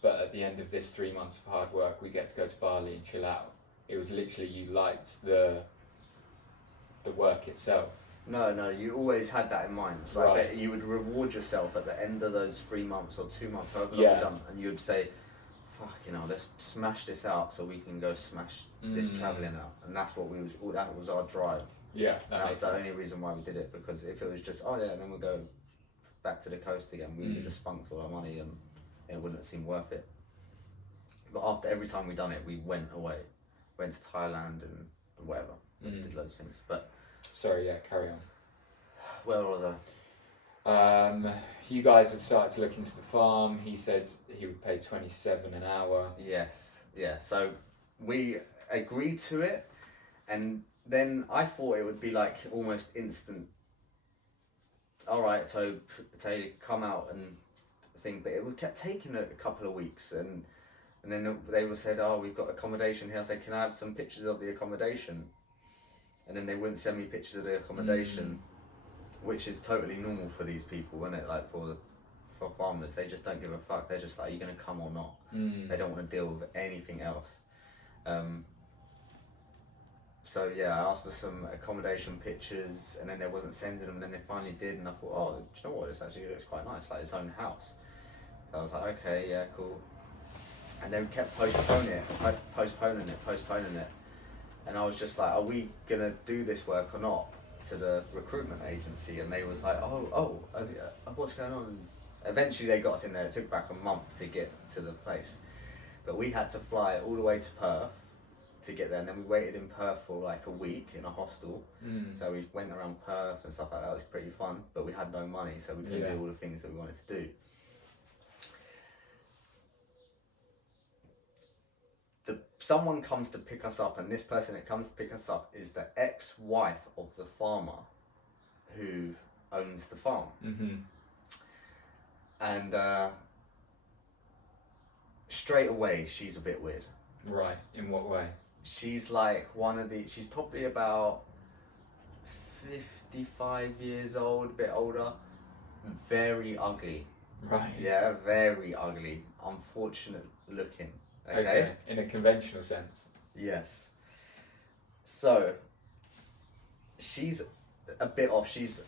but at the end of this 3 months of hard work, we get to go to Bali and chill out. It was literally you liked the work itself. No, you always had that in mind. Like Right. that you would reward yourself at the end of those 3 months or 2 months, however long Yeah. you've done, and you'd say, fuck, let's smash this out so we can go smash this travelling out. And that's what that was our drive. Yeah, And that that was makes the sense. only reason why we did it, because if it was just, oh yeah, and then we'll go back to the coast again, we would have just spunked all our money and it wouldn't have seemed worth it. But after every time we done it, we went away. Went to Thailand and whatever. Did loads of things. But Sorry, yeah, carry on. where was I? You guys had started to look into the farm. He said he would pay 27 an hour. Yes, yeah. So we agreed to it, and then I thought it would be like almost instant. All right, so come out and think, but it kept taking a couple of weeks, and then they were said, oh, we've got accommodation here. I said, can I have some pictures of the accommodation? And then they wouldn't send me pictures of the accommodation, which is totally normal for these people, isn't it? Like for farmers, they just don't give a fuck. They're just like, are you gonna come or not? They don't want to deal with anything else. So yeah, I asked for some accommodation pictures, and then they wasn't sending them. And then they finally did, and I thought, oh, do you know what? This actually looks quite nice, like its own house. So I was like, okay, yeah, cool. And they kept postponing it. And I was just like, are we gonna do this work or not? To the recruitment agency, and they was like, what's going on? And eventually they got us in there. It took back a month to get to the place, but we had to fly all the way to Perth to get there, and then we waited in Perth for like a week in a hostel. So we went around Perth and stuff like that. It was pretty fun, but we had no money, so we couldn't do all the things that we wanted to do. Someone comes to pick us up, and this person that comes to pick us up is the ex-wife of the farmer who owns the farm. Mm-hmm. And straight away, she's a bit weird. Right. In what way? She's like she's probably about 55 years old, a bit older. Very ugly. Right. Yeah, very ugly. Unfortunate looking. Okay? In a conventional sense. Yes. So, she's a bit off. She's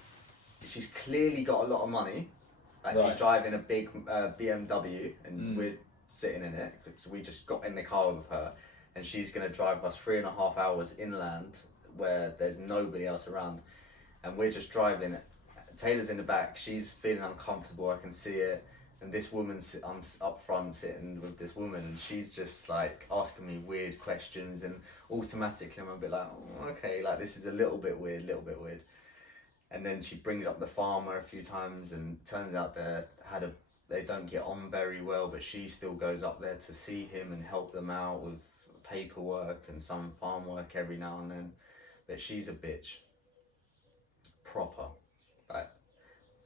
clearly got a lot of money. Like Right. she's driving a big BMW and we're sitting in it. So we just got in the car with her and she's going to drive us 3.5 hours inland where there's nobody else around. And we're just driving. Taylor's in the back. She's feeling uncomfortable. I can see it. And this woman's, I'm up front sitting with this woman and she's just like asking me weird questions and automatically I'm a bit like, oh, okay, like this is a little bit weird. And then she brings up the farmer a few times and turns out they don't get on very well, but she still goes up there to see him and help them out with paperwork and some farm work every now and then. But she's a bitch. Proper. Like,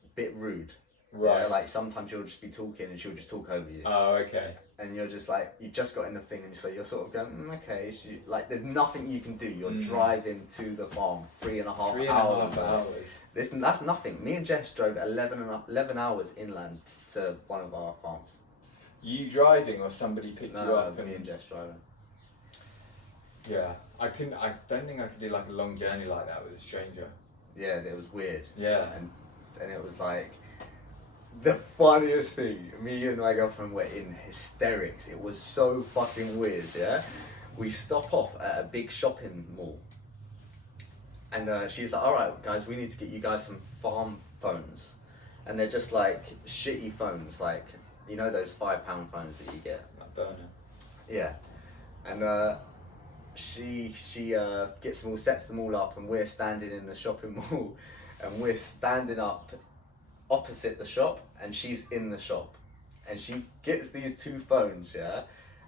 a bit rude. Right. Yeah, like sometimes you'll just be talking and she'll just talk over you. Oh, okay. And you're just like, you just got in the thing and so you're sort of going, okay. Like there's nothing you can do. You're driving to the farm 3.5 hours. 3.5 hours. That's nothing. Me and Jess drove 11 hours inland to one of our farms. You driving or somebody picked you up? Me and Jess driving. Yeah. I don't think I could do like a long journey like that with a stranger. Yeah, it was weird. Yeah. And it was like, the funniest thing, me and my girlfriend were in hysterics. It was so fucking weird, yeah? We stop off at a big shopping mall. And she's like, alright guys, we need to get you guys some farm phones. And they're just like shitty phones, like, you know those £5 phones that you get? Like burner. Yeah. And she gets them all, sets them all up and we're standing in the shopping mall and we're standing up opposite the shop and she's in the shop and she gets these two phones, yeah,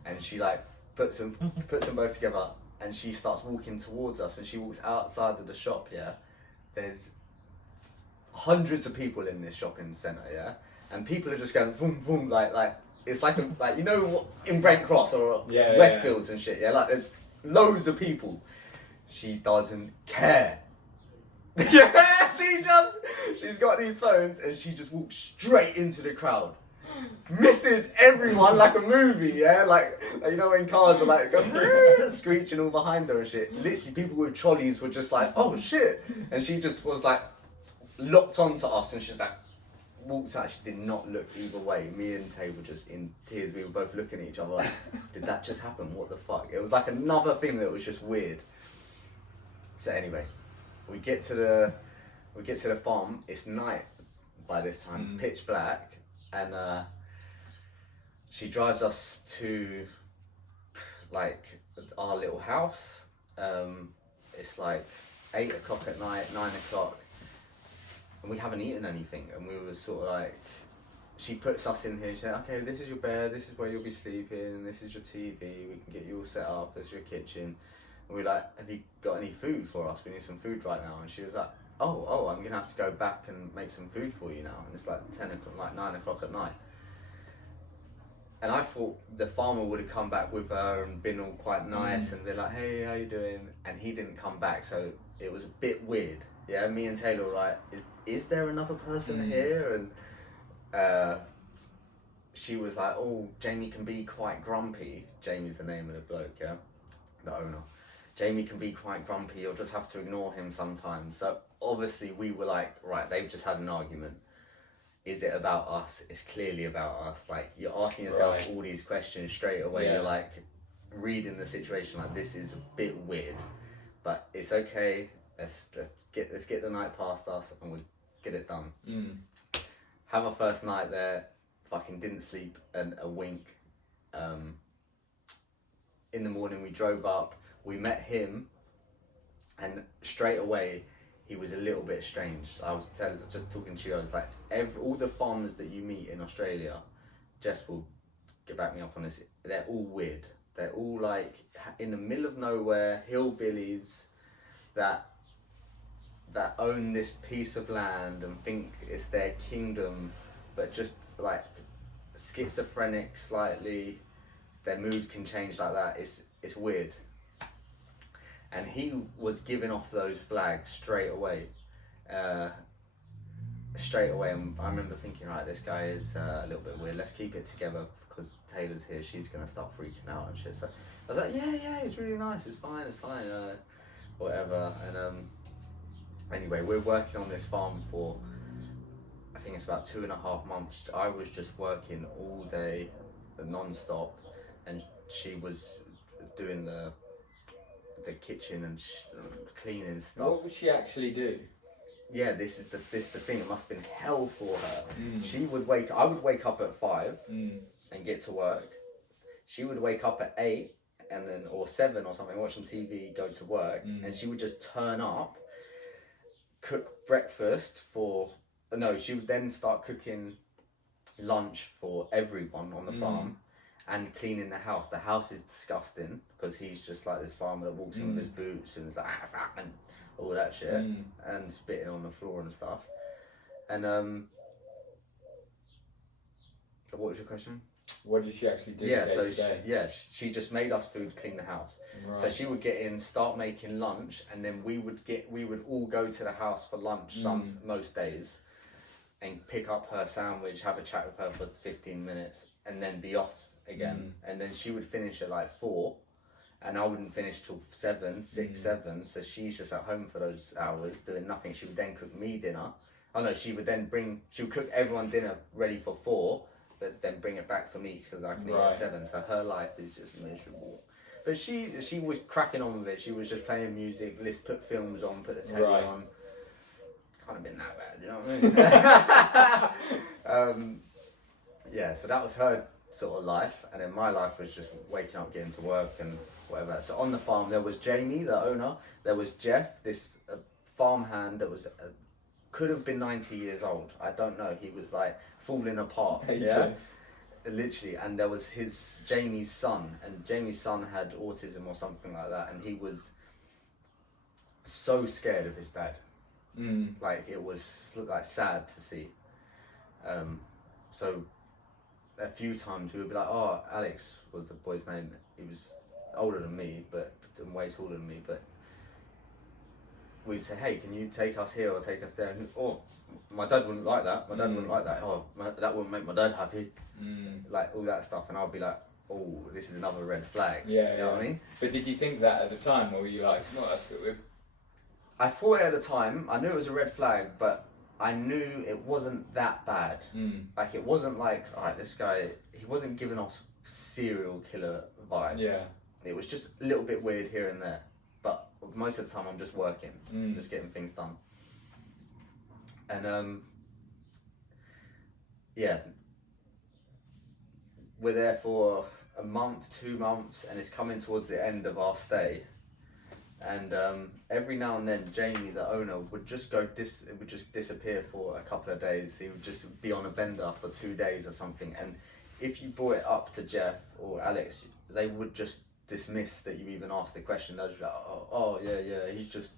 and she like puts them both together and she starts walking towards us and she walks outside of the shop, yeah. There's hundreds of people in this shopping centre, yeah, and people are just going boom boom like it's like like you know what, in Brent Cross or Westfields and shit, yeah, like there's loads of people. She doesn't care. Yeah, she's got these phones and she just walks straight into the crowd. Misses everyone like a movie, yeah? Like you know when cars are like going screeching all behind her and shit. Literally people with trolleys were just like, oh shit. And she just was like locked onto us and she's like walked out. She did not look either way. Me and Tay were just in tears. We were both looking at each other like, did that just happen? What the fuck? It was like another thing that was just weird. So anyway, we get to the farm. It's night by this time, pitch black, and she drives us to like our little house. It's like 8 o'clock at night, 9 o'clock, and we haven't eaten anything. And we were sort of like, she puts us in here. She said, "Okay, this is your bed. This is where you'll be sleeping. This is your TV. We can get you all set up. This is your kitchen." And we're like, "Have you got any food for us? We need some food right now." And she was like, oh, I'm gonna have to go back and make some food for you now. And it's like 10 o'clock, like 9 o'clock at night. And I thought the farmer would have come back with her and been all quite nice and been like, "Hey, how you doing?" And he didn't come back, so it was a bit weird. Yeah, me and Taylor were like, is there another person here? And she was like, "Oh, Jamie can be quite grumpy." Jamie's the name of the bloke, yeah, the owner. Jamie can be quite grumpy, you'll just have to ignore him sometimes. So obviously we were like, right, they've just had an argument. Is it about us? It's clearly about us. Like, you're asking yourself all these questions straight away. Yeah. You're like reading the situation like, this is a bit weird, but it's okay. Let's get the night past us and we'll get it done. Have our first night there. Fucking didn't sleep a wink. In the morning we drove up. We met him, and straight away he was a little bit strange. I was just talking to you. I was like, all the farmers that you meet in Australia, Jess will back me up on this. They're all weird. They're all like in the middle of nowhere, hillbillies that that own this piece of land and think it's their kingdom, but just like schizophrenic slightly, their mood can change like that. It's weird. And he was giving off those flags straight away. And I remember thinking, right, this guy is a little bit weird. Let's keep it together because Taylor's here. She's gonna start freaking out and shit. So I was like, yeah, it's really nice. It's fine. Whatever. And anyway, we're working on this farm for, I think it's about 2.5 months. I was just working all day, non-stop, and she was doing the kitchen and cleaning stuff. What would she actually do? Yeah, this is the thing. It must have been hell for her. She would I would wake up at 5 and get to work. She would wake up at 8 and then or 7 or something, watch some TV, go to work, and she would just turn up, cook breakfast for. No, she would then start cooking lunch for everyone on the farm. And cleaning the house. The house is disgusting because he's just like this farmer that walks in with his boots and is like and all that shit and spitting on the floor and stuff. And what was your question? What did she actually do? Yeah, day so to day? she just made us food, clean the house. Right. So she would get in, start making lunch, and then we would all go to the house for lunch most days, and pick up her sandwich, have a chat with her for 15 minutes, and then be off again. And then she would finish at like 4 and I wouldn't finish till 7, so she's just at home for those hours doing nothing. She would then cook me dinner. Oh no, she would cook everyone dinner ready for 4, but then bring it back for me because I can eat at 7. So her life is just miserable. But she was cracking on with it. She was just playing music, put films on, put the telly on. Can't have been that bad, you know what I mean? Yeah, so that was her sort of life, and then my life was just waking up, getting to work and whatever. So on the farm there was Jamie, the owner, there was Jeff, this farmhand that was could have been 90 years old, I don't know, he was like falling apart. Literally. And there was Jamie's son, and Jamie's son had autism or something like that, and he was so scared of his dad. Like it was like sad to see. So a few times we would be like, oh, Alex was the boy's name. He was older than me, and way taller than me. But we'd say, hey, can you take us here or take us there? And, oh, my dad wouldn't like that. My dad wouldn't like that. Oh, that wouldn't make my dad happy. Like all that stuff. And I'd be like, oh, this is another red flag. You know what I mean? But did you think that at the time, or were you like, no, that's good? I thought it at the time. I knew it was a red flag, but I knew it wasn't that bad. Like it wasn't like, all right, this guy, he wasn't giving off serial killer vibes. Yeah. It was just a little bit weird here and there. But most of the time I'm just working, just getting things done. And yeah, we're there for a month, 2 months, and it's coming towards the end of our stay. And every now and then, Jamie, the owner, would just disappear for a couple of days. He would just be on a bender for 2 days or something. And if you brought it up to Jeff or Alex, they would just dismiss that you even asked the question. They'd be like, oh yeah, he's just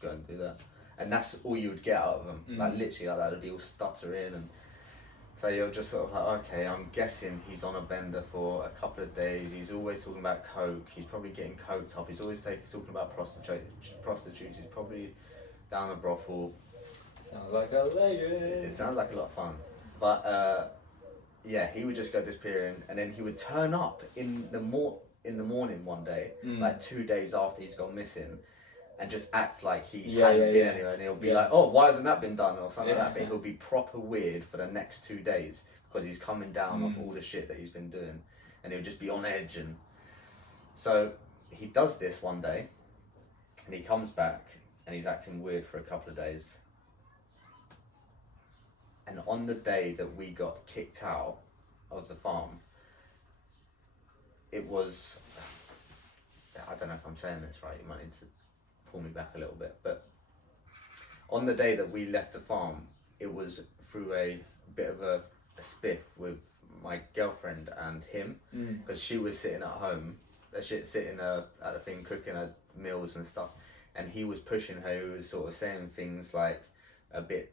going to do that. And that's all you would get out of them. Like literally like that, they'd be all stuttering. And so you're just sort of like, okay, I'm guessing he's on a bender for a couple of days. He's always talking about coke. He's probably getting coked up. He's always talking about prostitutes. He's probably down the brothel. Sounds like a lady. It sounds like a lot of fun. But yeah, he would just go disappearing, and then he would turn up in the morning one day, like 2 days after he's gone missing, and just act like he hadn't been anywhere, and he'll be like, oh, why hasn't that been done, or something like that. But he'll be proper weird for the next 2 days because he's coming down off all the shit that he's been doing, and he'll just be on edge. And so he does this one day, and he comes back, and he's acting weird for a couple of days. And on the day that we got kicked out of the farm, it was, I don't know if I'm saying this right, you might need to pull me back a little bit, but on the day that we left the farm, it was through a bit of a spiff with my girlfriend and him, because she was sitting at home, sitting at the thing, cooking her meals and stuff, and he was pushing her. He was sort of saying things like a bit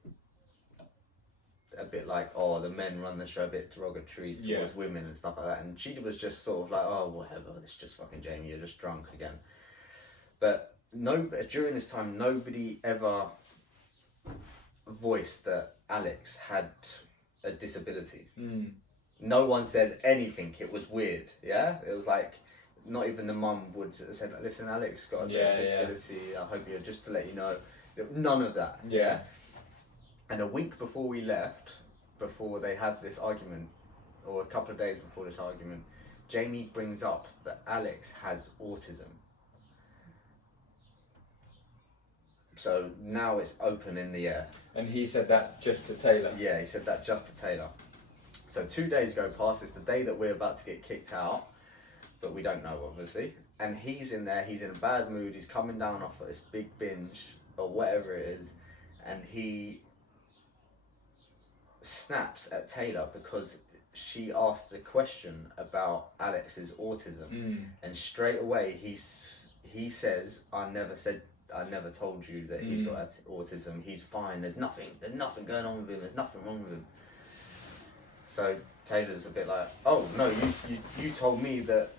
like, oh, the men run the show, a bit derogatory towards women and stuff like that. And she was just sort of like, oh, whatever, it's just fucking Jamie, you're just drunk again. But during this time, nobody ever voiced that Alex had a disability. No one said anything. It was weird. Yeah, it was like, not even the mum would say, listen, Alex got a bit of disability, I hope you're, just to let you know. None of that. Yeah. And a week before we left, before they had this argument, or a couple of days before this argument, Jamie brings up that Alex has autism. So now it's open in the air. And he said that just to Taylor? Yeah, he said that just to Taylor. So 2 days go past, it's the day that we're about to get kicked out, but we don't know, obviously. And he's in there, he's in a bad mood, he's coming down off of this big binge, or whatever it is, and he snaps at Taylor because she asked a question about Alex's autism, and straight away he says, I never told you that he's got autism, he's fine, there's nothing going on with him, there's nothing wrong with him. So Taylor's a bit like, oh no, you told me that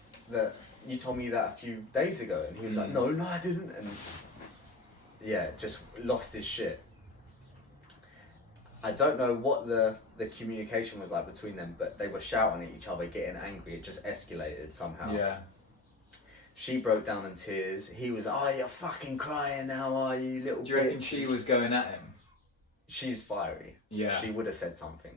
you told me that a few days ago, and he was like, no I didn't, and yeah, just lost his shit. I don't know what the communication was like between them, but they were shouting at each other, getting angry. It just escalated somehow. Yeah. She broke down in tears. He was, oh, you're fucking crying now, are you, little bitch? Do you reckon she was going at him? She's fiery. Yeah. She would have said something.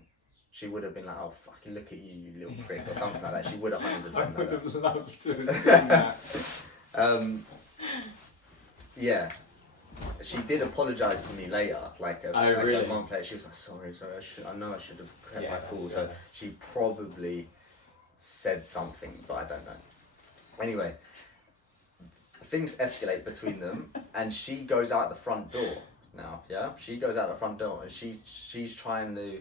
She would have been like, oh, fucking look at you, you little prick, or something like that. She would have 100% I done would that. have loved to have seen that. Yeah. She did apologise to me later, like a month later. She was like, sorry, I know I should have kept my cool. So she probably said something, but I don't know. Anyway, things escalate between them, and she goes out the front door now, yeah? She goes out the front door, and she's trying to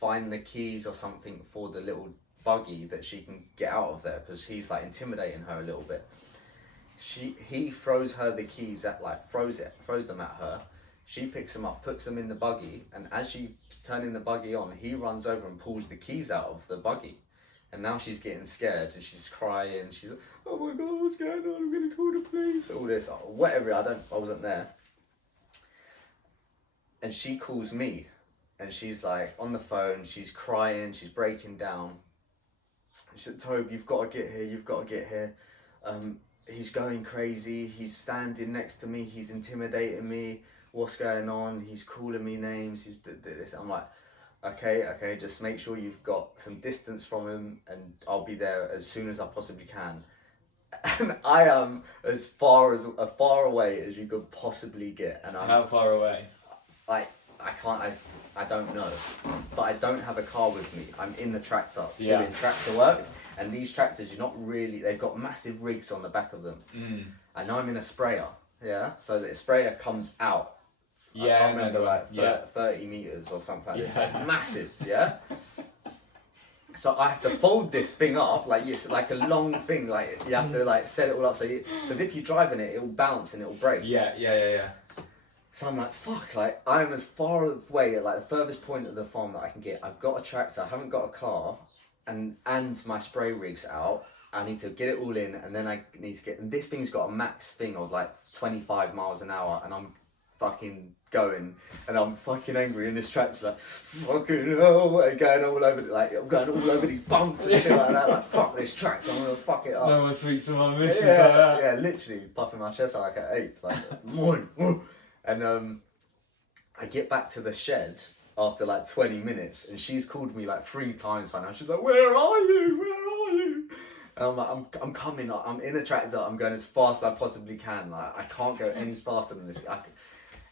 find the keys or something for the little buggy that she can get out of there, because he's like intimidating her a little bit. He throws her the keys throws them at her. She picks them up, puts them in the buggy, and as she's turning the buggy on, he runs over and pulls the keys out of the buggy. And now she's getting scared and she's crying. She's like, oh my God, what's going on? I'm gonna call the police. All this, whatever. I wasn't there. And she calls me, and she's like on the phone. She's crying. She's breaking down. She said, Tobe, you've got to get here. You've got to get here. He's going crazy. He's standing next to me. He's intimidating me. What's going on? He's calling me names. He's this. I'm like, okay, just make sure you've got some distance from him, and I'll be there as soon as I possibly can. And I am as far away as you could possibly get. And I'm, how far away? I don't know, but I don't have a car with me. I'm in the tractor doing tractor work. And these tractors, they've got massive rigs on the back of them. And I'm in a sprayer, so the sprayer comes out. I can't remember, 30 meters or something like this. Like massive, So I have to fold this thing up, like it's like a long thing, like you have to like set it all up, so because if you're driving it, it'll bounce and it'll break. Yeah. So I'm like, fuck, like I'm as far away at like the furthest point of the farm that I can get. I've got a tractor, I haven't got a car. And my spray rig's out. I need to get it all in, and then I need to get. This thing's got a max thing of like 25 miles an hour, and I'm fucking going, and I'm fucking angry. And this tractor's like, fucking hell, and going all over, I'm going all over these bumps and shit like that. Like, fuck this tractor, I'm gonna fuck it up. No one speaks to my missus like that. Yeah, literally puffing my chest out like an ape, like morning. And I get back to the shed after like 20 minutes, and she's called me like 3 times by now. She's like, where are you? And I'm like, I'm coming, I'm in the tractor, I'm going as fast as I possibly can. Like, I can't go any faster than this.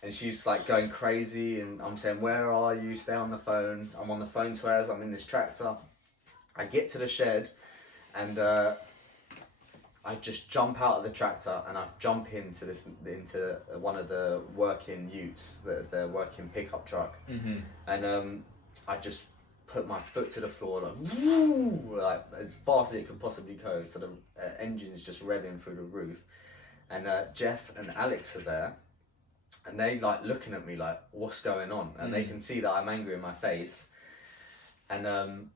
And she's like going crazy, and I'm saying, where are you? Stay on the phone. I'm on the phone to her as I'm in this tractor. I get to the shed, and I just jump out of the tractor, and I jump into one of the working utes, that's their working pickup truck, and I just put my foot to the floor, like woo, like as fast as it could possibly go, so the engine is just revving through the roof, and Jeff and Alex are there, and they like looking at me like, what's going on? And they can see that I'm angry in my face, and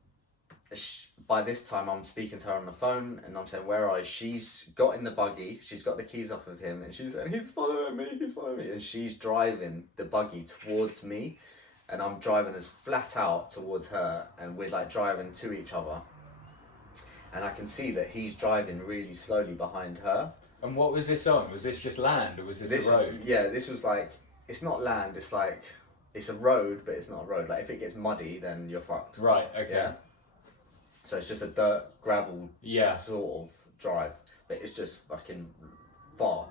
by this time I'm speaking to her on the phone, and I'm saying, where are you? She's got in the buggy, she's got the keys off of him, and she's saying, he's following me, and she's driving the buggy towards me, and I'm driving as flat out towards her, and we're like driving to each other, and I can see that he's driving really slowly behind her. And what was this on? Was this just land, or was this a road? Yeah, this was like, it's not land, it's like, it's a road, but it's not a road. Like, if it gets muddy, then you're fucked. Right, okay. Yeah. So it's just a dirt, gravel Yeah. sort of drive, but it's just fucking far.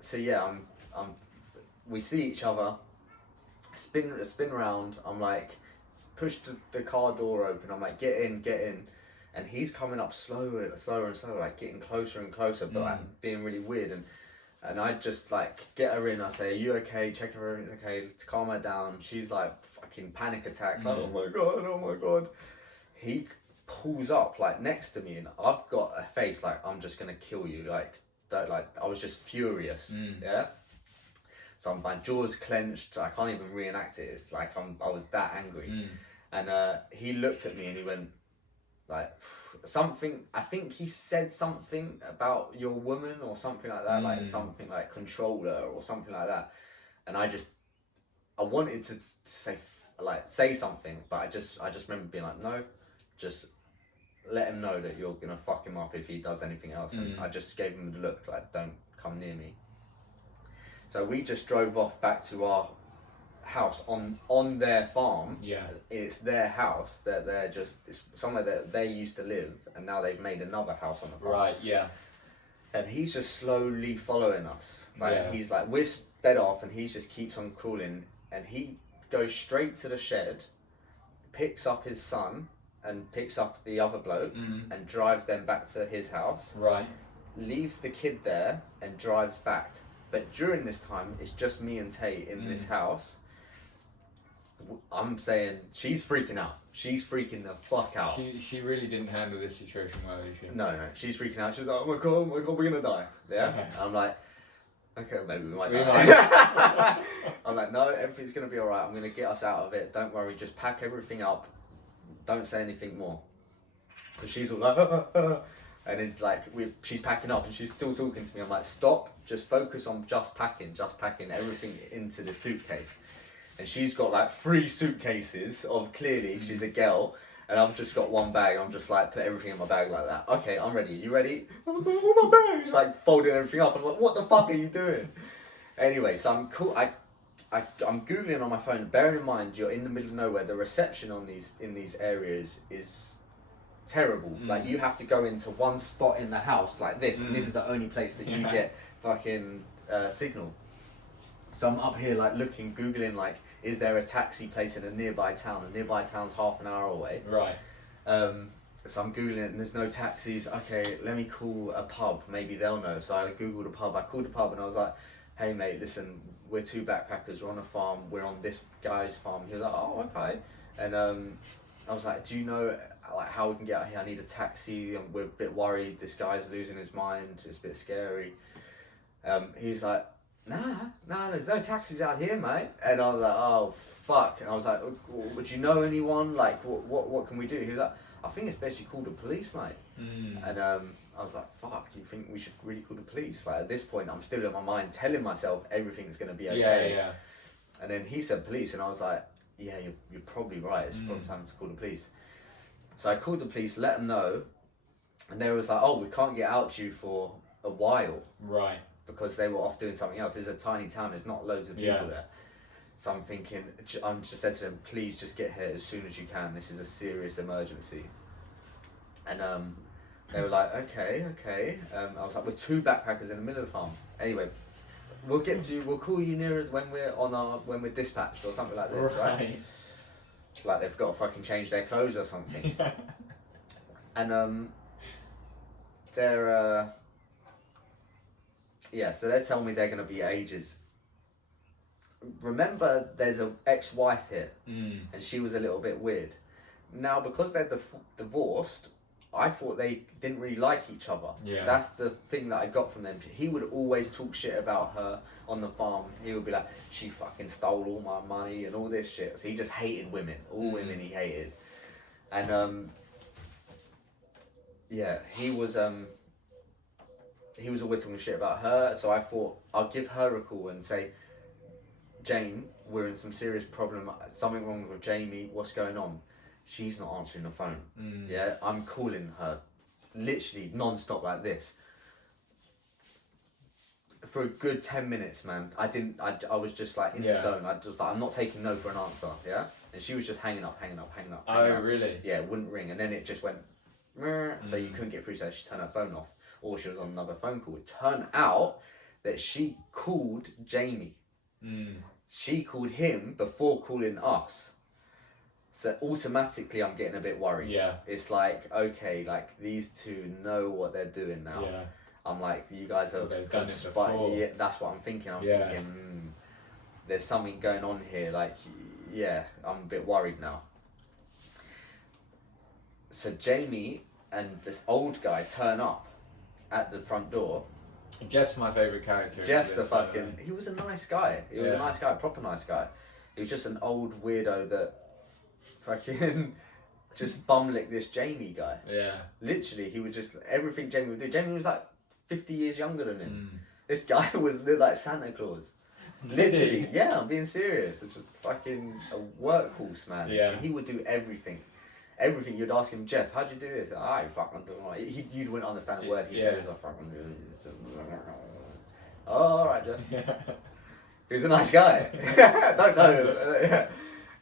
So yeah, we see each other, spin around, I'm like, push the car door open, I'm like, get in, and he's coming up slower and slower, like getting closer and closer, but like being really weird, and I just like get her in, I say, are you okay, check if everything's okay, to calm her down. She's like fucking panic attack, like, oh my god. He pulls up like next to me, and I've got a face like, I'm just gonna kill you, like I was just furious. Yeah. So my jaw's clenched, I can't even reenact it. It's like I was that angry. And he looked at me and he went like something, I think he said something about your woman or something like that, like something like control her or something like that. And I wanted to say something, but I just remember being like, no, just let him know that you're gonna fuck him up if he does anything else. And I just gave him the look like, don't come near me. So we just drove off back to our house on their farm. Yeah. It's their house. They're just, it's somewhere that they used to live, and now they've made another house on the farm. Right, yeah. And he's just slowly following us. Like, Yeah. he's like, we're sped off, and he just keeps on crawling, and he goes straight to the shed, picks up his son and picks up the other bloke and drives them back to his house. Right. Leaves the kid there and drives back. But during this time, it's just me and Tate in this house. I'm saying she's freaking out. She's freaking the fuck out. She really didn't handle this situation well, did she? No, she's freaking out. She's like, oh my god, we're gonna die. Yeah? Okay. I'm like, okay, maybe we might die. I'm like, no, everything's gonna be alright. I'm gonna get us out of it. Don't worry, just pack everything up. Don't say anything more. Because she's all like, and then like, she's packing up and she's still talking to me. I'm like, stop, just focus on just packing everything into the suitcase. And she's got like 3 suitcases of, clearly she's a girl, and I've just got 1 bag. I'm just like, put everything in my bag like that. Okay, I'm ready. You ready? I'm like, oh, my bag. She's like folding everything up. I'm like, what the fuck are you doing? Anyway, so I'm cool. I'm Googling on my phone. Bearing in mind, you're in the middle of nowhere. The reception in these areas is terrible. Like, you have to go into one spot in the house like this, and this is the only place that you get fucking signal. So I'm up here like looking, Googling like, is there a taxi place in a nearby town? The nearby town's half an hour away. Right. So I'm Googling it and there's no taxis. Okay, let me call a pub, maybe they'll know. So I Googled a pub. I called a pub and I was like, hey mate, listen, we're 2 backpackers, we're on a farm, we're on this guy's farm. He was like, oh, okay. And I was like, do you know like how we can get out here? I need a taxi, and we're a bit worried, this guy's losing his mind, it's a bit scary. He's like, nah, there's no taxis out here, mate. And I was like, oh fuck. And I was like, would you know anyone? Like, what can we do? He was like, I think it's best you call the police, mate. And I was like, fuck, you think we should really call the police? Like, at this point, I'm still in my mind telling myself everything's gonna be okay. Yeah. And then he said police, and I was like, yeah, you're probably right. It's probably time to call the police. So I called the police, let them know, and they was like, oh, we can't get out to you for a while. Right. Because they were off doing something else. There's a tiny town, there's not loads of people there. So I'm thinking, I'm just said to them, please just get here as soon as you can. This is a serious emergency. And they were like, okay. I was like, we're 2 backpackers in the middle of the farm. Anyway, we'll call you nearer when we're dispatched or something like this, right? Like they've got to fucking change their clothes or something. And they're so they tell me they're going to be ages. Remember, there's an ex-wife here, and she was a little bit weird. Now, because they're divorced, I thought they didn't really like each other. Yeah. That's the thing that I got from them. He would always talk shit about her on the farm. He would be like, she fucking stole all my money and all this shit. So he just hated women. All women he hated. And yeah, he was always talking shit about her. So I thought I'll give her a call and say, Jane, we're in some serious problem. Something wrong with Jamie. What's going on? She's not answering the phone. Yeah, I'm calling her, literally non-stop like this. For a good 10 minutes, man. I was just like in the zone. I just like, I'm not taking no for an answer. Yeah, and she was just hanging up. Oh, really? Yeah, it wouldn't ring, and then it just went. So you couldn't get through. So she turned her phone off, or she was on another phone call. It turned out that she called Jamie. She called him before calling us. So automatically I'm getting a bit worried. Yeah. It's like, okay, like these two know what they're doing now. Yeah. I'm like, you guys have they've done it before. Yeah, that's what I'm thinking. I'm thinking, there's something going on here. Like, yeah, I'm a bit worried now. So Jamie and this old guy turn up at the front door. Jeff's my favourite character. Jeff's a fucking... He was a nice guy. He was a nice guy, proper nice guy. He was just an old weirdo that fucking just bum-licked this Jamie guy. Yeah. Literally, he would just... Everything Jamie would do. Jamie was like 50 years younger than him. This guy was like Santa Claus. Literally. Yeah, I'm being serious. It's just fucking a workhorse, man. Yeah. And he would do everything. Everything. You'd ask him, Jeff, how'd you do this? I fucking don't know. You wouldn't understand a word he said. He was like, fucking... Oh, alright, Jeff. He was a nice guy. Don't know.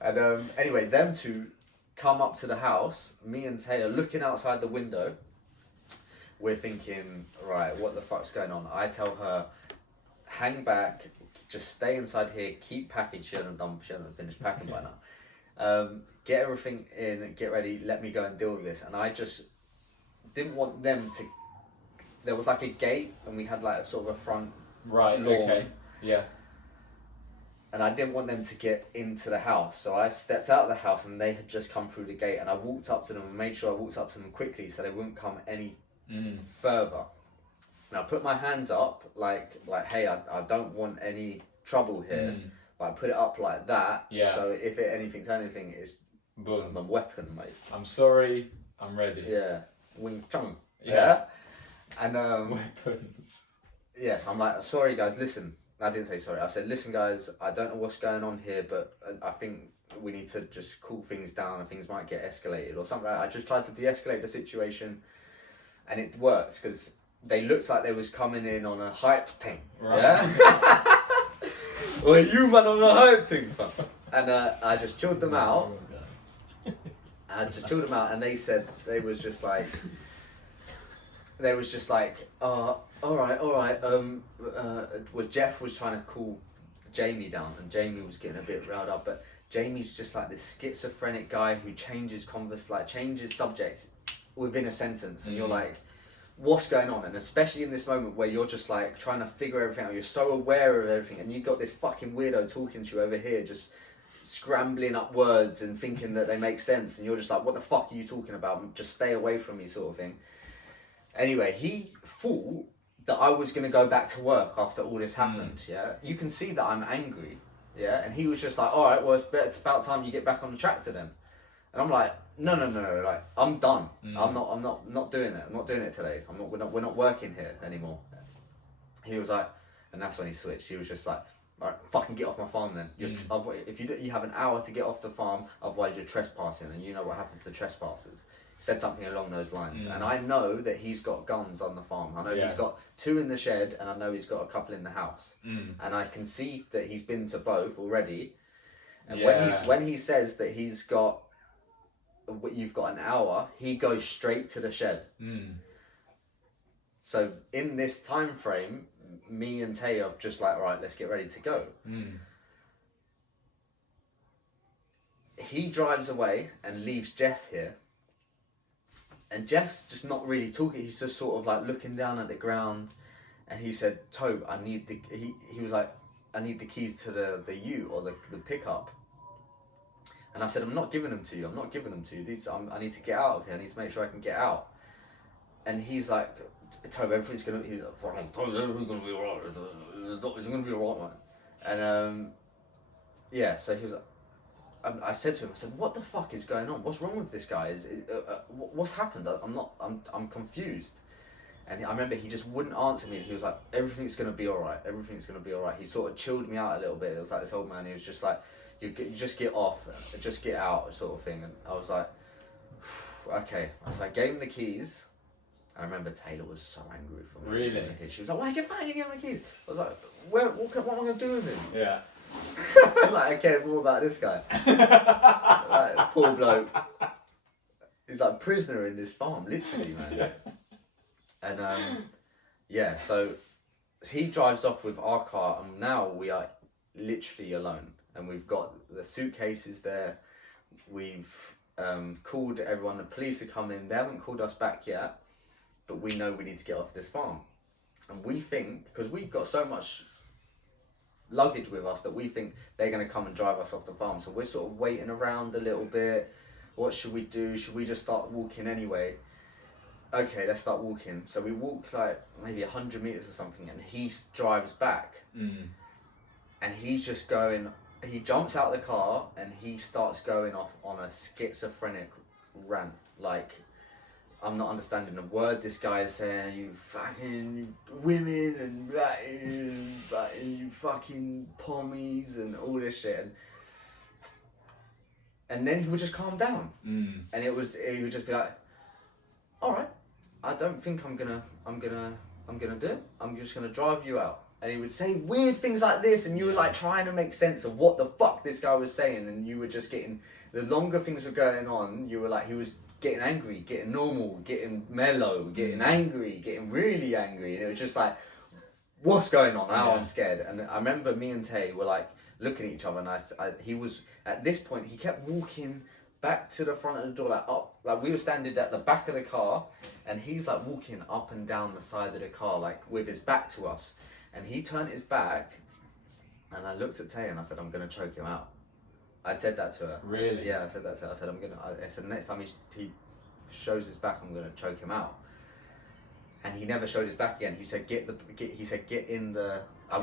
And anyway, them two come up to the house. Me and Taylor looking outside the window. We're thinking, right, what the fuck's going on? I tell her, hang back, just stay inside here, keep packing. She hasn't finished packing by now. Get everything in, get ready, let me go and deal with this. And I just didn't want them to... There was like a gate, and we had like a sort of a front lawn. Okay. Yeah. And I didn't want them to get into the house. So I stepped out of the house, and they had just come through the gate. And I walked up to them and made sure I walked up to them quickly so they wouldn't come any further. And I put my hands up like hey, I don't want any trouble here. But I put it up like that. Yeah. So if anything's anything, it's Boom. a weapon, mate. I'm sorry, I'm ready. Yeah. Wing Chun. Yeah. And Weapons. yes, I'm like, sorry guys, listen. I didn't say sorry. I said, listen guys, I don't know what's going on here, but I think we need to just cool things down and things might get escalated or something. I just tried to de-escalate the situation, and it worked because they looked like they was coming in on a hype thing. Right. Yeah. Well, you man on a hype thing, fam. And I just chilled them out. And they said they was just like, all right. Jeff was trying to cool Jamie down, and Jamie was getting a bit riled up. But Jamie's just like this schizophrenic guy who changes subjects within a sentence, and you're like, what's going on? And especially in this moment where you're just like trying to figure everything out, you're so aware of everything, and you got this fucking weirdo talking to you over here, just scrambling up words and thinking that they make sense, and you're just like, what the fuck are you talking about? Just stay away from me, sort of thing. Anyway, he thought that I was going to go back to work after all this happened, yeah? You can see that I'm angry, yeah? And he was just like, alright, well, it's about time you get back on the tractor then. And I'm like, no, like, I'm done. I'm not doing it. I'm not doing it today. We're not working here anymore. He was like, and that's when he switched. He was just like, alright, fucking get off my farm then. If you have an hour to get off the farm, otherwise you're trespassing, and you know what happens to trespassers. He said something along those lines. And I know that he's got guns on the farm. I know he's got 2 in the shed, and I know he's got a couple in the house. And I can see that he's been to both already. And when he says that you've got an hour, he goes straight to the shed. So in this time frame, me and Tay are just like, all right, let's get ready to go. He drives away and leaves Jeff here. And Jeff's just not really talking. He's just sort of like looking down at the ground. And he said, Tobe, he was like, I need the keys to the ute or the pickup. And I said, I'm not giving them to you. I need to get out of here. I need to make sure I can get out. and he's like, Toby, everything's gonna be alright. Everything's gonna be alright. It's gonna be alright, man. And yeah, so he was. I said to him, I said, "What the fuck is going on? What's wrong with this guy? What's happened? I'm confused." And I remember he just wouldn't answer me. He was like, "Everything's gonna be alright. Everything's gonna be alright." He sort of chilled me out a little bit. It was like this old man. He was just like, "You just get off, just get out," sort of thing. And I was like, "Okay." So I gave him the keys. I remember Taylor was so angry for me. Really? She was like, "Why'd you finally give me the keys?" I was like, what am I gonna do with him?" Yeah. Like, I care more about this guy. Like, poor bloke. He's like a prisoner in this farm, literally, man. Yeah. And yeah, so he drives off with our car, and now we are literally alone. And we've got the suitcases there. We've called everyone. The police are coming. They haven't called us back yet, but we know we need to get off this farm. And we think, because we've got so much luggage with us, that we think they're going to come and drive us off the farm. So we're sort of waiting around a little bit. What should we do? Should we just start walking anyway? Okay, let's start walking. So we walk like maybe 100 meters or something, and he drives back. And he's just going, he jumps out of the car and he starts going off on a schizophrenic rant. Like, I'm not understanding a word this guy is saying. "You fucking women and you fucking pommies," and all this shit. And then he would just calm down. And he would just be like, "All right, I don't think I'm gonna do it. I'm just gonna drive you out." And he would say weird things like this, and you were like trying to make sense of what the fuck this guy was saying, and you were just getting, the longer things were going on, you were like, he was getting angry, getting normal, getting mellow, getting angry, getting really angry, and it was just like, what's going on? Now I'm scared. And I remember me and Tay were like looking at each other, and he was, at this point, he kept walking back to the front of the door, like up, like we were standing at the back of the car, and he's like walking up and down the side of the car, like with his back to us. And he turned his back, and I looked at Tay and I said, "I'm gonna choke him out." I said that to her. Really? Yeah, I said that to her. I said, I said, "Next time he shows his back, I'm gonna choke him out." And he never showed his back again. He said, "Get in the." I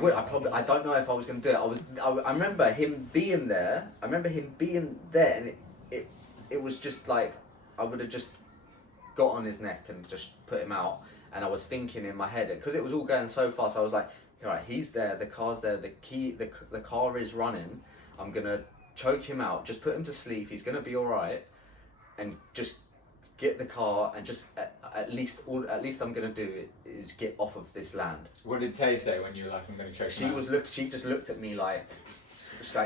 don't know if I was gonna do it. I remember him being there. And it was just like, I would have just got on his neck and just put him out. And I was thinking in my head, because it was all going so fast, I was like, "All right, he's there, the car's there, the car is running. I'm gonna choke him out, just put him to sleep. He's gonna be all right, and just get the car, and just at least I'm gonna do is get off of this land." What did Tay say when you were like, "I'm going to choke him out"? She just looked at me like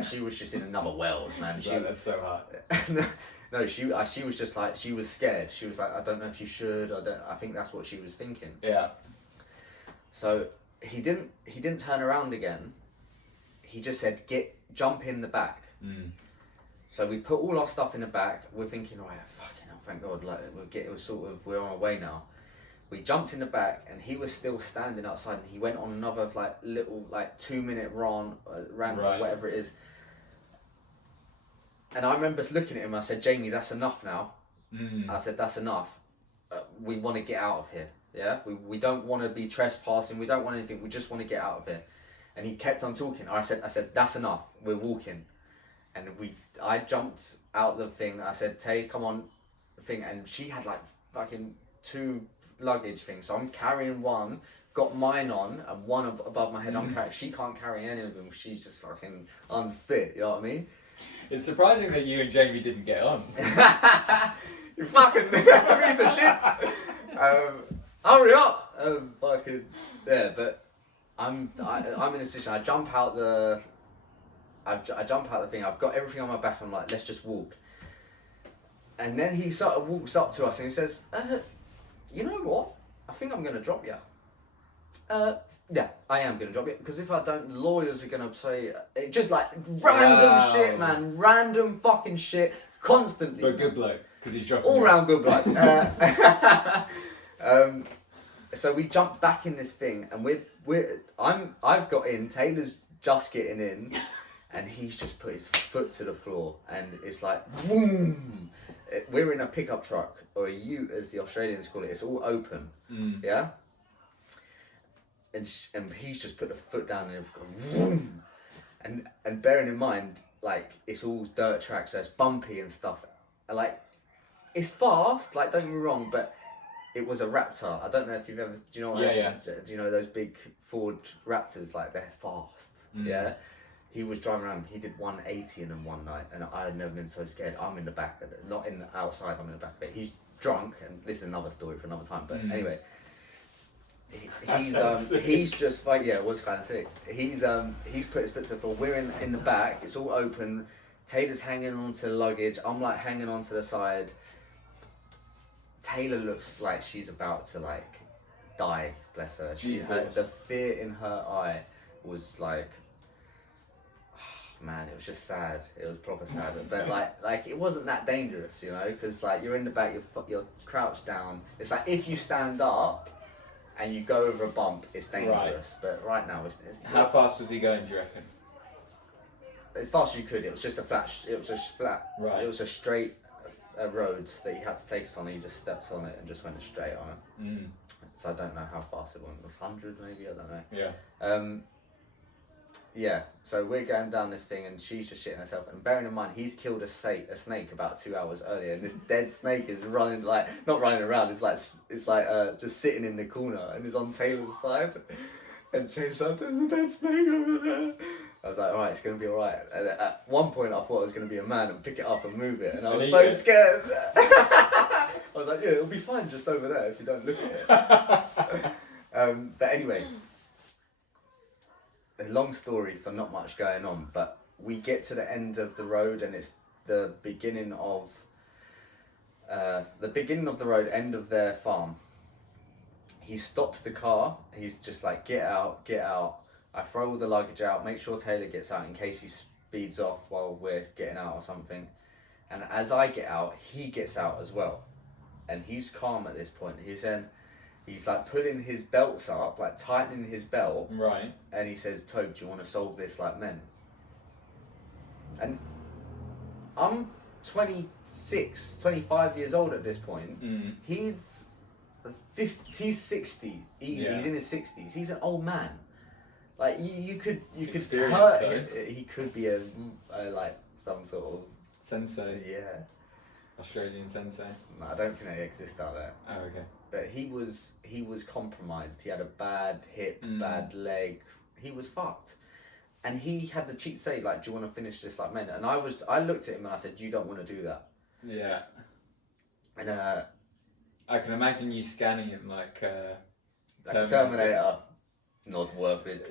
she was just in another world, man. That's so hard. No, she was just like, she was scared. She was like, "I don't know if you should. I think that's what she was thinking." Yeah. So he didn't turn around again. He just said, "Jump in the back." So we put all our stuff in the back. We're thinking, "Right, fucking hell, thank God, like we're on our way now." We jumped in the back, and he was still standing outside, and he went on another little 2-minute rant or whatever it is. And I remember looking at him, I said, "Jamie, that's enough now." I said, "That's enough. We want to get out of here. Yeah, we don't want to be trespassing. We don't want anything. We just want to get out of here." And he kept on talking. I said, "That's enough. We're walking." And I jumped out the thing. I said, "Tay, come on," thing. And she had like fucking 2 luggage things. So I'm carrying one, got mine on, and one above my head. She can't carry any of them. She's just fucking unfit. You know what I mean? It's surprising that you and Jamie didn't get on. You fucking piece of shit. Hurry up. Fucking yeah, but I'm in this position. I jump out the thing. I've got everything on my back. I'm like, "Let's just walk." And then he sort of walks up to us and he says, "You know what? I think I'm gonna drop you." Yeah, I am gonna drop it, because if I don't, lawyers are gonna say it, just like random shit, man, random fucking shit, constantly. But good bloke, because he's dropping. All round good bloke. So we jumped back in this thing, and I've got in. Taylor's just getting in, and he's just put his foot to the floor, and it's like boom. We're in a pickup truck, or a ute as the Australians call it. It's all open, yeah. And he's just put the foot down and it's gone boom. And bearing in mind, like, it's all dirt tracks, so it's bumpy and stuff. And, like, it's fast. Like, don't get me wrong, but it was a Raptor. I don't know if you've ever. Do you know what? Do you know those big Ford Raptors? Like, they're fast. Yeah. He was driving around. He did 180 in them one night, and I had never been so scared. I'm in the back of it, not in the outside. I'm in the back of it. He's drunk, and this is another story for another time. But anyway, he's just like, yeah, it was kind of sick. He's put his foot to the floor. We're in the back. It's all open. Taylor's hanging onto the luggage. I'm like hanging onto the side. Taylor looks like she's about to like die. Bless her. The fear in her eye was like. Man, it was just sad. It was proper sad, but like it wasn't that dangerous, you know, because like you're in the back, you're crouched down. It's like if you stand up and you go over a bump, it's dangerous. Right. But right now, it's how fast was he going? Do you reckon? As fast as you could. It was just a flat. It was just flat. Right. It was a straight road that he had to take us on. He just stepped on it and just went straight on it. So I don't know how fast it went. 100 maybe. I don't know. Yeah. Yeah, so we're going down this thing and she's just shitting herself. And bearing in mind, he's killed a snake about 2 hours earlier, and this dead snake is running, like, not running around, it's like just sitting in the corner and is on Taylor's side. And James like, there's a dead snake over there. I was like, alright, it's going to be alright. And at one point I thought it was going to be a man and pick it up and move it, and I was so scared. I was like, yeah, it'll be fine just over there if you don't look at it. But anyway, a long story for not much going on, but we get to the end of the road and it's the beginning of the road, end of their farm. He stops the car. He's just like, get out. I throw all the luggage out, make sure Taylor gets out in case he speeds off while we're getting out or something. And as I get out, he gets out as well. And he's calm at this point. He's like pulling his belts up, like tightening his belt. Right. And he says, Tobe, do you want to solve this like men? And I'm 26, 25 years old at this point. He's 60. He's in his 60s. He's an old man. Like you could hurt him. He could be a like some sort of sensei. Yeah. Australian sensei. No, I don't think they exist out there. Oh, okay. But he was compromised. He had a bad hip, bad leg. He was fucked. And he had the cheek to say, like, do you want to finish this like men? And I looked at him and I said, you don't want to do that. Yeah. And I can imagine you scanning him like a Terminator. Not worth it.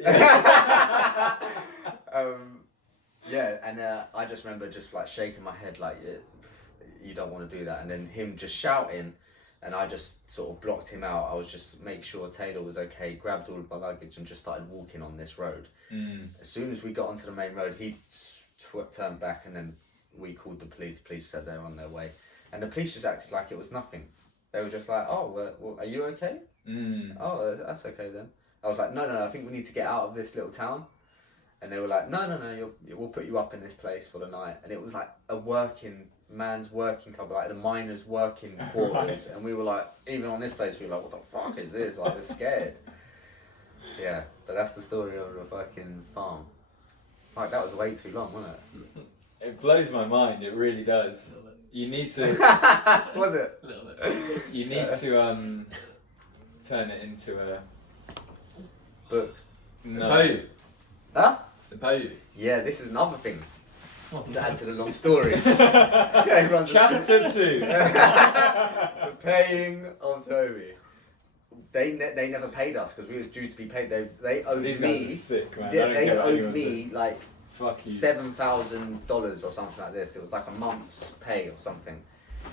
Yeah, and I just remember just like shaking my head like, you don't want to do that. And then him just shouting, and I just sort of blocked him out. I was just make sure Taylor was okay, grabbed all of my luggage and just started walking on this road. As soon as we got onto the main road, he turned back, and then we called the police. The police said they were on their way. And the police just acted like it was nothing. They were just like, oh, well, are you okay? Oh, that's okay then. I was like, no, I think we need to get out of this little town. And they were like, no, we'll put you up in this place for the night. And it was like a man's working couple, like the miners' working quarters. Right. And we were like, even on this place, we were like, what the fuck is this? Like, we're scared. Yeah, but that's the story of the fucking farm. Like, that was way too long, wasn't it? It blows my mind, it really does. You need to... Was it? A little bit. You need to turn it into a... book. No. They pay you. Huh? They pay you. Yeah, this is another thing to add to the long story. Chapter 2. The paying of Toby. They never paid us because we was due to be paid. They owed These me. guys are sick, man. They owed me like $7,000 or something like this. It was like a month's pay or something,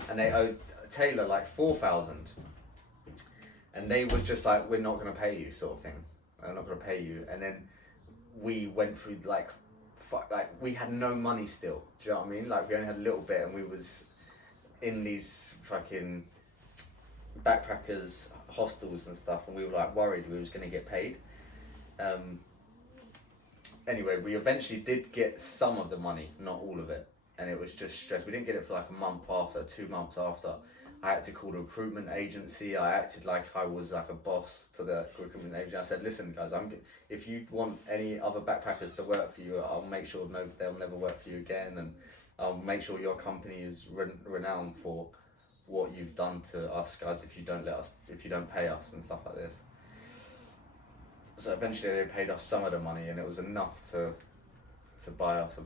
and they owed Taylor like $4,000. And they was just like, we're not gonna pay you, sort of thing. I'm not gonna pay you. And then we went through like we had no money still. Do you know what I mean? Like we only had a little bit, and we was in these fucking backpackers hostels and stuff, and we were like worried we was gonna get paid. anyway, we eventually did get some of the money, not all of it, and it was just stress. We didn't get it for like a month after, 2 months after. I had to call the recruitment agency. I acted like I was like a boss to the recruitment agency. I said, "Listen, guys, if you want any other backpackers to work for you, I'll make sure they'll never work for you again, and I'll make sure your company is renowned for what you've done to us guys if you don't pay us and stuff like this." So eventually they paid us some of the money, and it was enough to buy us a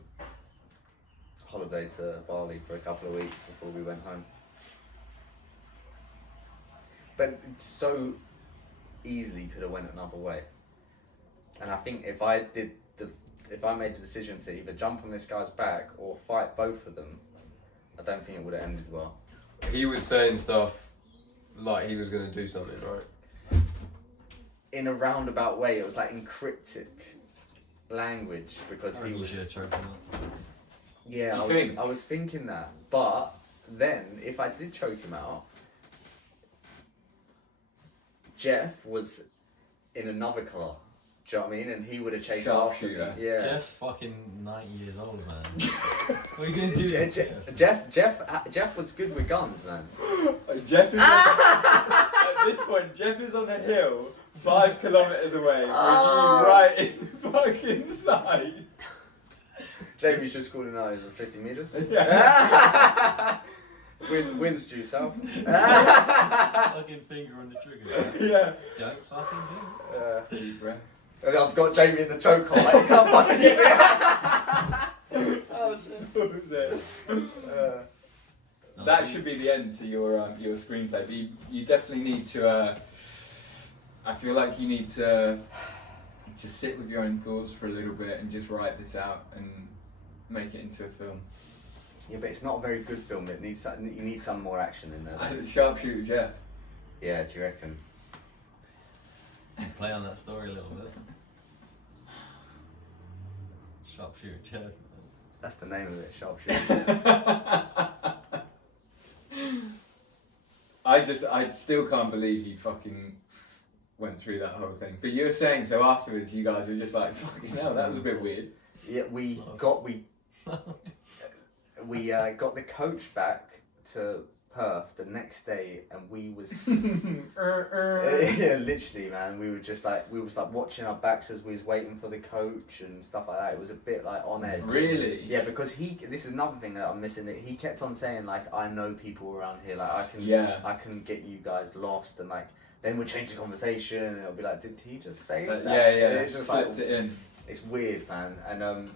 holiday to Bali for a couple of weeks before we went home. But so easily could have went another way. And I think if I made the decision to either jump on this guy's back or fight both of them, I don't think it would have ended well. He was saying stuff like he was going to do something, right? In a roundabout way, it was like in cryptic language because he was. should have choked him up. Yeah, I was thinking that, but then if I did choke him out, Jeff was in another car. Do you know what I mean? And he would have chased after me. Sharpshooter. Yeah. Jeff's fucking 90 years old, man. What are you gonna do? Jeff was good with guns, man. Jeff is at this point. Jeff is on a hill 5 kilometers away, with you right in the fucking sight. Jamie's just calling out over 50 meters. Yeah. Wind's due south. Fucking finger on the trigger. Yeah. Don't fucking do it. Deep breath. And I've got Jamie in the chokehold. Like, come fucking get me. Oh shit. What was it? That should be the end to your screenplay. But you definitely need to. I feel like you need to just sit with your own thoughts for a little bit and just write this out and make it into a film. Yeah, but it's not a very good film. You need some more action in there. Sharpshooter Jeff. Yeah, do you reckon? Play on that story a little bit. Sharpshooter Jeff. That's the name of it, Sharpshooter. I still can't believe you fucking went through that whole thing. But you were saying so afterwards. You guys were just like, fucking hell, that was a bit weird. Yeah, we got the coach back to Perth the next day, and we was yeah, literally, man. We was like watching our backs as we was waiting for the coach and stuff like that. It was a bit like on edge. Really? Yeah, because this is another thing that I'm missing. That he kept on saying like, I know people around here. Like I can get you guys lost, and like then we'd change the conversation, and it'll be like, did he just say that? Yeah. And it's just slips like it in. it's weird, man. And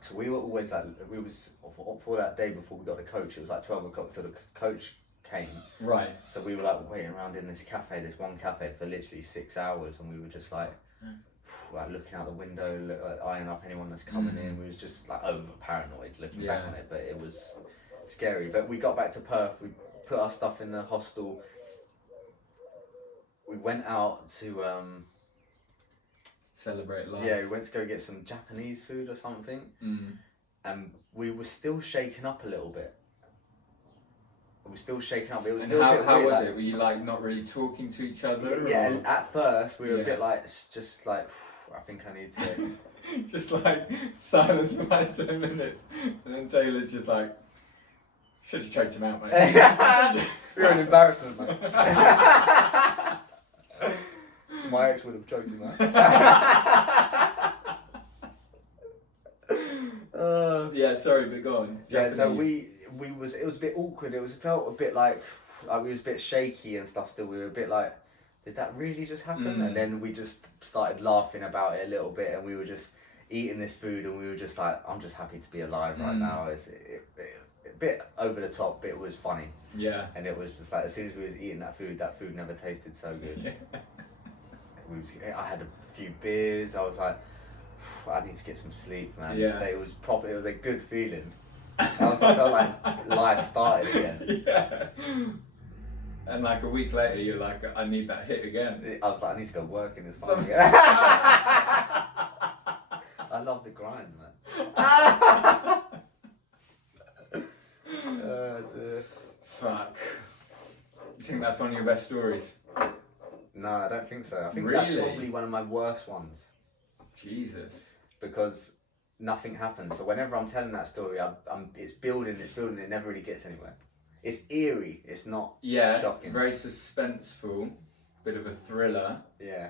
so we were always like, we was for that day before we got the coach. It was like 12 o'clock till the coach came. Right. So we were like waiting around in this one cafe for literally 6 hours, and we were just like looking out the window, eyeing up anyone that's coming in. We was just like over paranoid looking back on it, but it was scary. But we got back to Perth. We put our stuff in the hostel. We went out to celebrate life. yeah, we went to go get some Japanese food or something, and we were still shaken up a little bit. We were still shaken up. It was And still how was like, it? Were you like not really talking to each other? Yeah, or? and at first we were a bit like, just like, I think I need to. Just like silence for like 10 minutes, and then Taylor's just like, should have choked him out, mate. You're an embarrassment, mate. My ex would have choked him out. Yeah, sorry, but go on. Yeah, so Japanese. it was a bit awkward. It felt a bit like we was a bit shaky and stuff still. We were a bit like, did that really just happen? And then we just started laughing about it a little bit, and we were just eating this food, and we were just like, I'm just happy to be alive right now. It's a bit over the top, but it was funny. Yeah. And it was just like, as soon as we was eating that food never tasted so good. Yeah. I had a few beers. I was like, I need to get some sleep, man. Yeah. It was proper. It was a good feeling. I felt like life started again. Yeah. And like a week later, you're like, I need that hit again. I was like, I need to go work in this farm again. I love the grind, man. Fuck. You think that's one of your best stories? No, I don't think so. I think Really? that's probably one of my worst ones. Jesus. because nothing happens. So whenever I'm telling that story, it's building, it never really gets anywhere. It's eerie, it's not shocking. Very suspenseful, bit of a thriller. Yeah,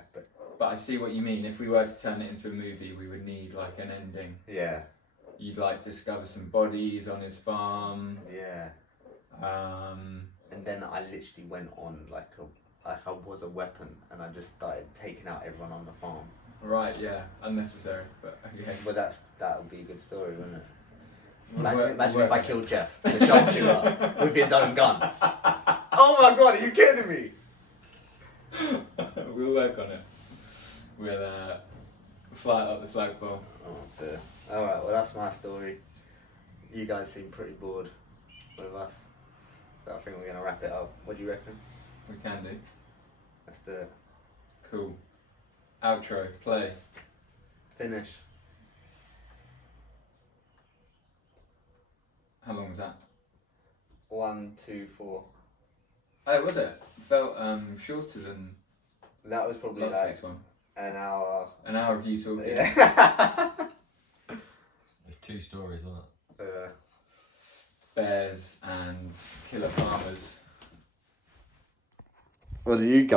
But I see what you mean. If we were to turn it into a movie, we would need like an ending. yeah, You'd like discover some bodies on his farm. yeah. And then I literally went on like I was a weapon, and I just started taking out everyone on the farm. Right, yeah, unnecessary, but okay. But that would be a good story, wouldn't it? We'll Imagine work if I on it. killed Jeff, the sharpshooter, with his own gun. Oh my god, are you kidding me? We'll work on it. We'll fly it up the flagpole. Oh dear. Alright, well that's my story. You guys seem pretty bored with us. So I think we're going to wrap it up. What do you reckon? We can do. Let's do it. Cool. Outro, play. Finish. How long was that? 1, 2, 4. Oh, was it? Felt shorter than That was probably last like week's one. an hour. An hour of you talking. Yeah. There's 2 stories, wasn't it? Bears and killer farmers. What do you